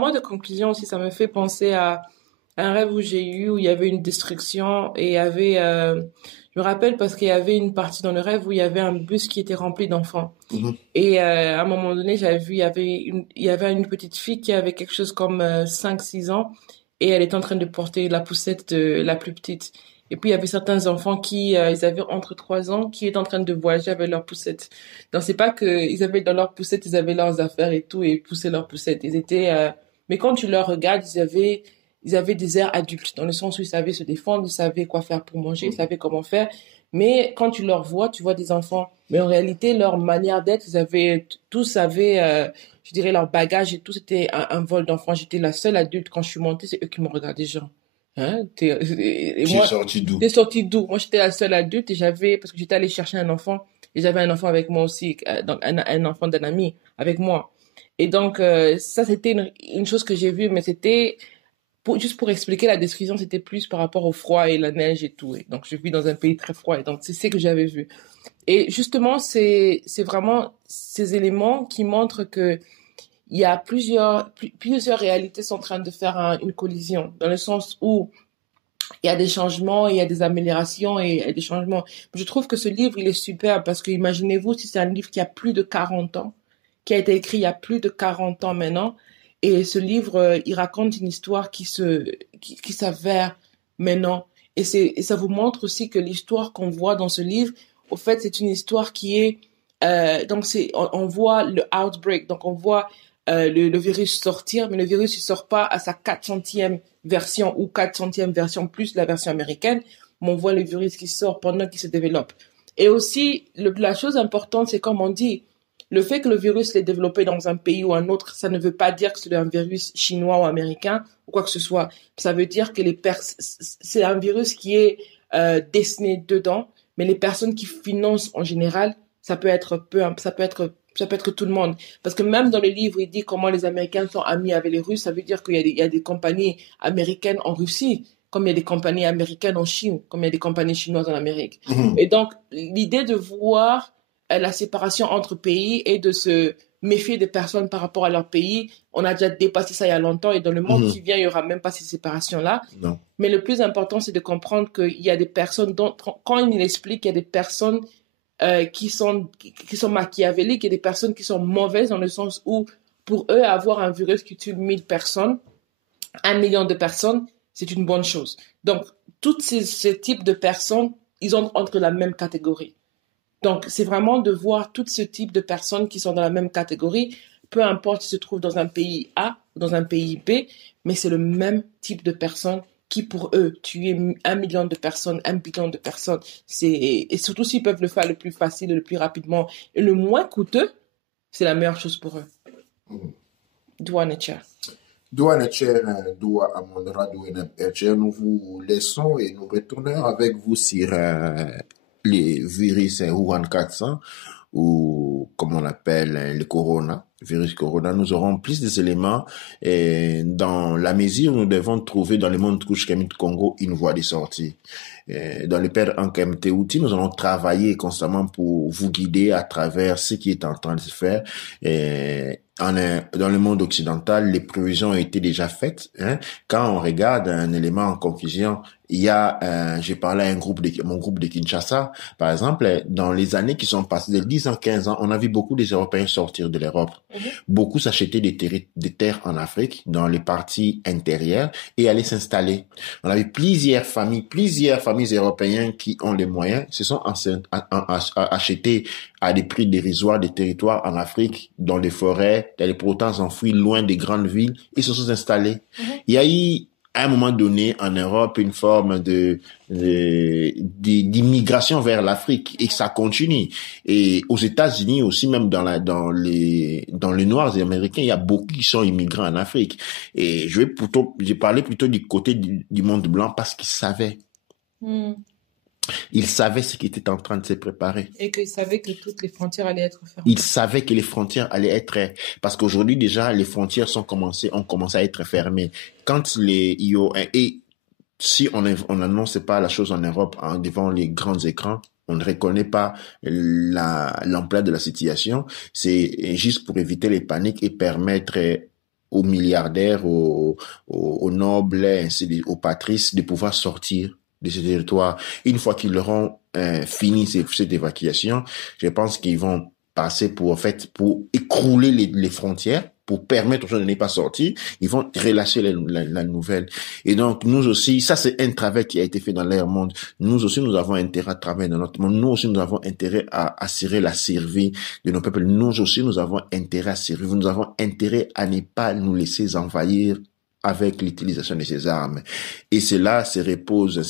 mode de conclusion aussi, ça me fait penser à un rêve où j'ai eu, où il y avait une destruction et il y avait, je me rappelle parce qu'il y avait une partie dans le rêve où il y avait un bus qui était rempli d'enfants. Et à un moment donné, j'avais vu, il y avait une petite fille qui avait quelque chose comme 5-6 ans et elle était en train de porter la poussette de la plus petite. Et puis, il y avait certains enfants qui, ils avaient entre 3 ans, qui étaient en train de voyager avec leur poussette. Donc, c'est pas que ils avaient dans leur poussette, ils avaient leurs affaires et tout, et poussaient leur poussette. Ils étaient, mais quand tu leur regardes, ils avaient des airs adultes, dans le sens où ils savaient se défendre, ils savaient quoi faire pour manger, ils savaient comment faire. Mais quand tu leur vois, tu vois des enfants. Mais en réalité, leur manière d'être, tous avaient, je dirais, leur bagage et tout, c'était un vol d'enfants. J'étais la seule adulte. Quand je suis montée, c'est eux qui me regardaient, genre. T'es sorti d'où? T'es sorti d'où? Moi, j'étais la seule adulte et parce que j'étais allée chercher un enfant et j'avais un enfant avec moi aussi, donc un enfant d'un ami avec moi. Et donc, ça, c'était une chose que j'ai vue, mais c'était, juste pour expliquer la description, c'était plus par rapport au froid et la neige et tout. Et donc, je vis dans un pays très froid et donc, c'est ce que j'avais vu. Et justement, c'est vraiment ces éléments qui montrent que il y a plusieurs réalités sont en train de faire une collision, dans le sens où il y a des changements, il y a des améliorations et il y a des changements. Je trouve que ce livre, il est super parce que imaginez-vous si c'est un livre qui a plus de 40 ans qui a été écrit il y a plus de 40 ans maintenant. Et ce livre, il raconte une histoire qui s'avère maintenant. Et ça vous montre aussi que l'histoire qu'on voit dans ce livre, au fait, c'est une histoire qui est... donc, on voit le outbreak, donc on voit le virus sortir, mais le virus ne sort pas à sa 400e version ou 400e version plus la version américaine, mais on voit le virus qui sort pendant qu'il se développe. Et aussi, la chose importante, c'est comme on dit, le fait que le virus l'ait développé dans un pays ou un autre, ça ne veut pas dire que c'est un virus chinois ou américain ou quoi que ce soit. Ça veut dire que c'est un virus qui est dessiné dedans, mais les personnes qui financent en général, ça peut être tout le monde. Parce que même dans le livre, il dit comment les Américains sont amis avec les Russes. Ça veut dire qu'il y a des compagnies américaines en Russie, comme il y a des compagnies américaines en Chine, comme il y a des compagnies chinoises en Amérique. Et donc, l'idée de voir la séparation entre pays et de se méfier des personnes par rapport à leur pays, on a déjà dépassé ça il y a longtemps, et dans le monde qui vient, il n'y aura même pas ces séparations-là. Non. Mais le plus important, c'est de comprendre qu'il y a des personnes, quand il explique, il y a des personnes qui sont machiavéliques, et des personnes qui sont mauvaises dans le sens où, pour eux, avoir un virus qui tue 1000 personnes, 1 million de personnes, c'est une bonne chose. Donc, tous ces types de personnes, ils entrent entre la même catégorie. Donc, c'est vraiment de voir tout ce type de personnes qui sont dans la même catégorie, peu importe s'ils se trouvent dans un pays A ou dans un pays B, mais c'est le même type de personnes qui, pour eux, tuer 1 million de personnes, 1 billion de personnes, et surtout s'ils peuvent le faire le plus facile, le plus rapidement et le moins coûteux, c'est la meilleure chose pour eux. Douane et Cher. Douane et Cher, Doua Amondra, Douane et Cher, nous vous laissons et nous retournons avec vous sur les virus Wuhan 400 ou comme on l'appelle le corona, virus corona. Nous aurons plus d'éléments dans la mesure où nous devons trouver dans le monde couche Kemit Congo une voie de sortie. Dans le père Ankemte Outi, nous allons travailler constamment pour vous guider à travers ce qui est en train de se faire. Dans le monde occidental, les prévisions ont été déjà faites. Quand on regarde un élément en confusion, il y a, j'ai parlé à mon groupe de Kinshasa, par exemple, dans les années qui sont passées, de 10 ans, 15 ans, on a vu beaucoup des Européens sortir de l'Europe. Beaucoup s'achetaient des terres en Afrique, dans les parties intérieures, et aller s'installer. On a vu plusieurs familles européennes qui ont les moyens, se sont achetés à des prix dérisoires des territoires en Afrique, dans les forêts, dans les pourtant enfouis loin des grandes villes, et se sont installés. Il y a eu, à un moment donné, en Europe, une forme d'immigration vers l'Afrique, et ça continue. Et aux États-Unis aussi, même dans les Noirs américains, il y a beaucoup qui sont immigrants en Afrique. Et j'ai parlé plutôt du côté du monde blanc parce qu'ils savaient. Ils savaient ce qui était en train de se préparer. Et qu'ils savaient que toutes les frontières allaient être fermées. Ils savaient que les frontières allaient être... Parce qu'aujourd'hui, déjà, les frontières ont commencé à être fermées. Quand et si on n'annonce pas la chose en Europe devant les grands écrans, on ne reconnaît pas l'ampleur de la situation. C'est juste pour éviter les paniques et permettre aux milliardaires, aux nobles, aux patrices de pouvoir sortir de ces territoires. Une fois qu'ils auront fini cette évacuation, je pense qu'ils vont passer pour écrouler les frontières, pour permettre aux gens de ne pas sortir. Ils vont relâcher la nouvelle. Et donc, nous aussi, ça c'est un travail qui a été fait dans leur monde. Nous aussi, nous avons intérêt à travailler dans notre monde. Nous aussi, nous avons intérêt à assurer la survie de nos peuples. Nous aussi, nous avons intérêt à survivre. Nous avons intérêt à ne pas nous laisser envahir avec l'utilisation de ces armes. Et cela se repose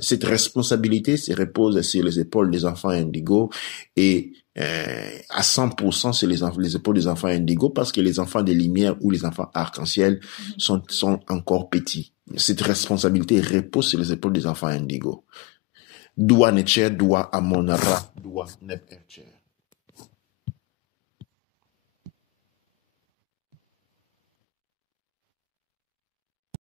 cette responsabilité se repose sur les épaules des enfants indigos et à 100% sur les épaules des enfants indigos parce que les enfants des Lumières ou les enfants arc-en-ciel sont encore petits. Cette responsabilité repose sur les épaules des enfants indigos. Doua Necher, Doua Amonara, Doua Neb Ercher.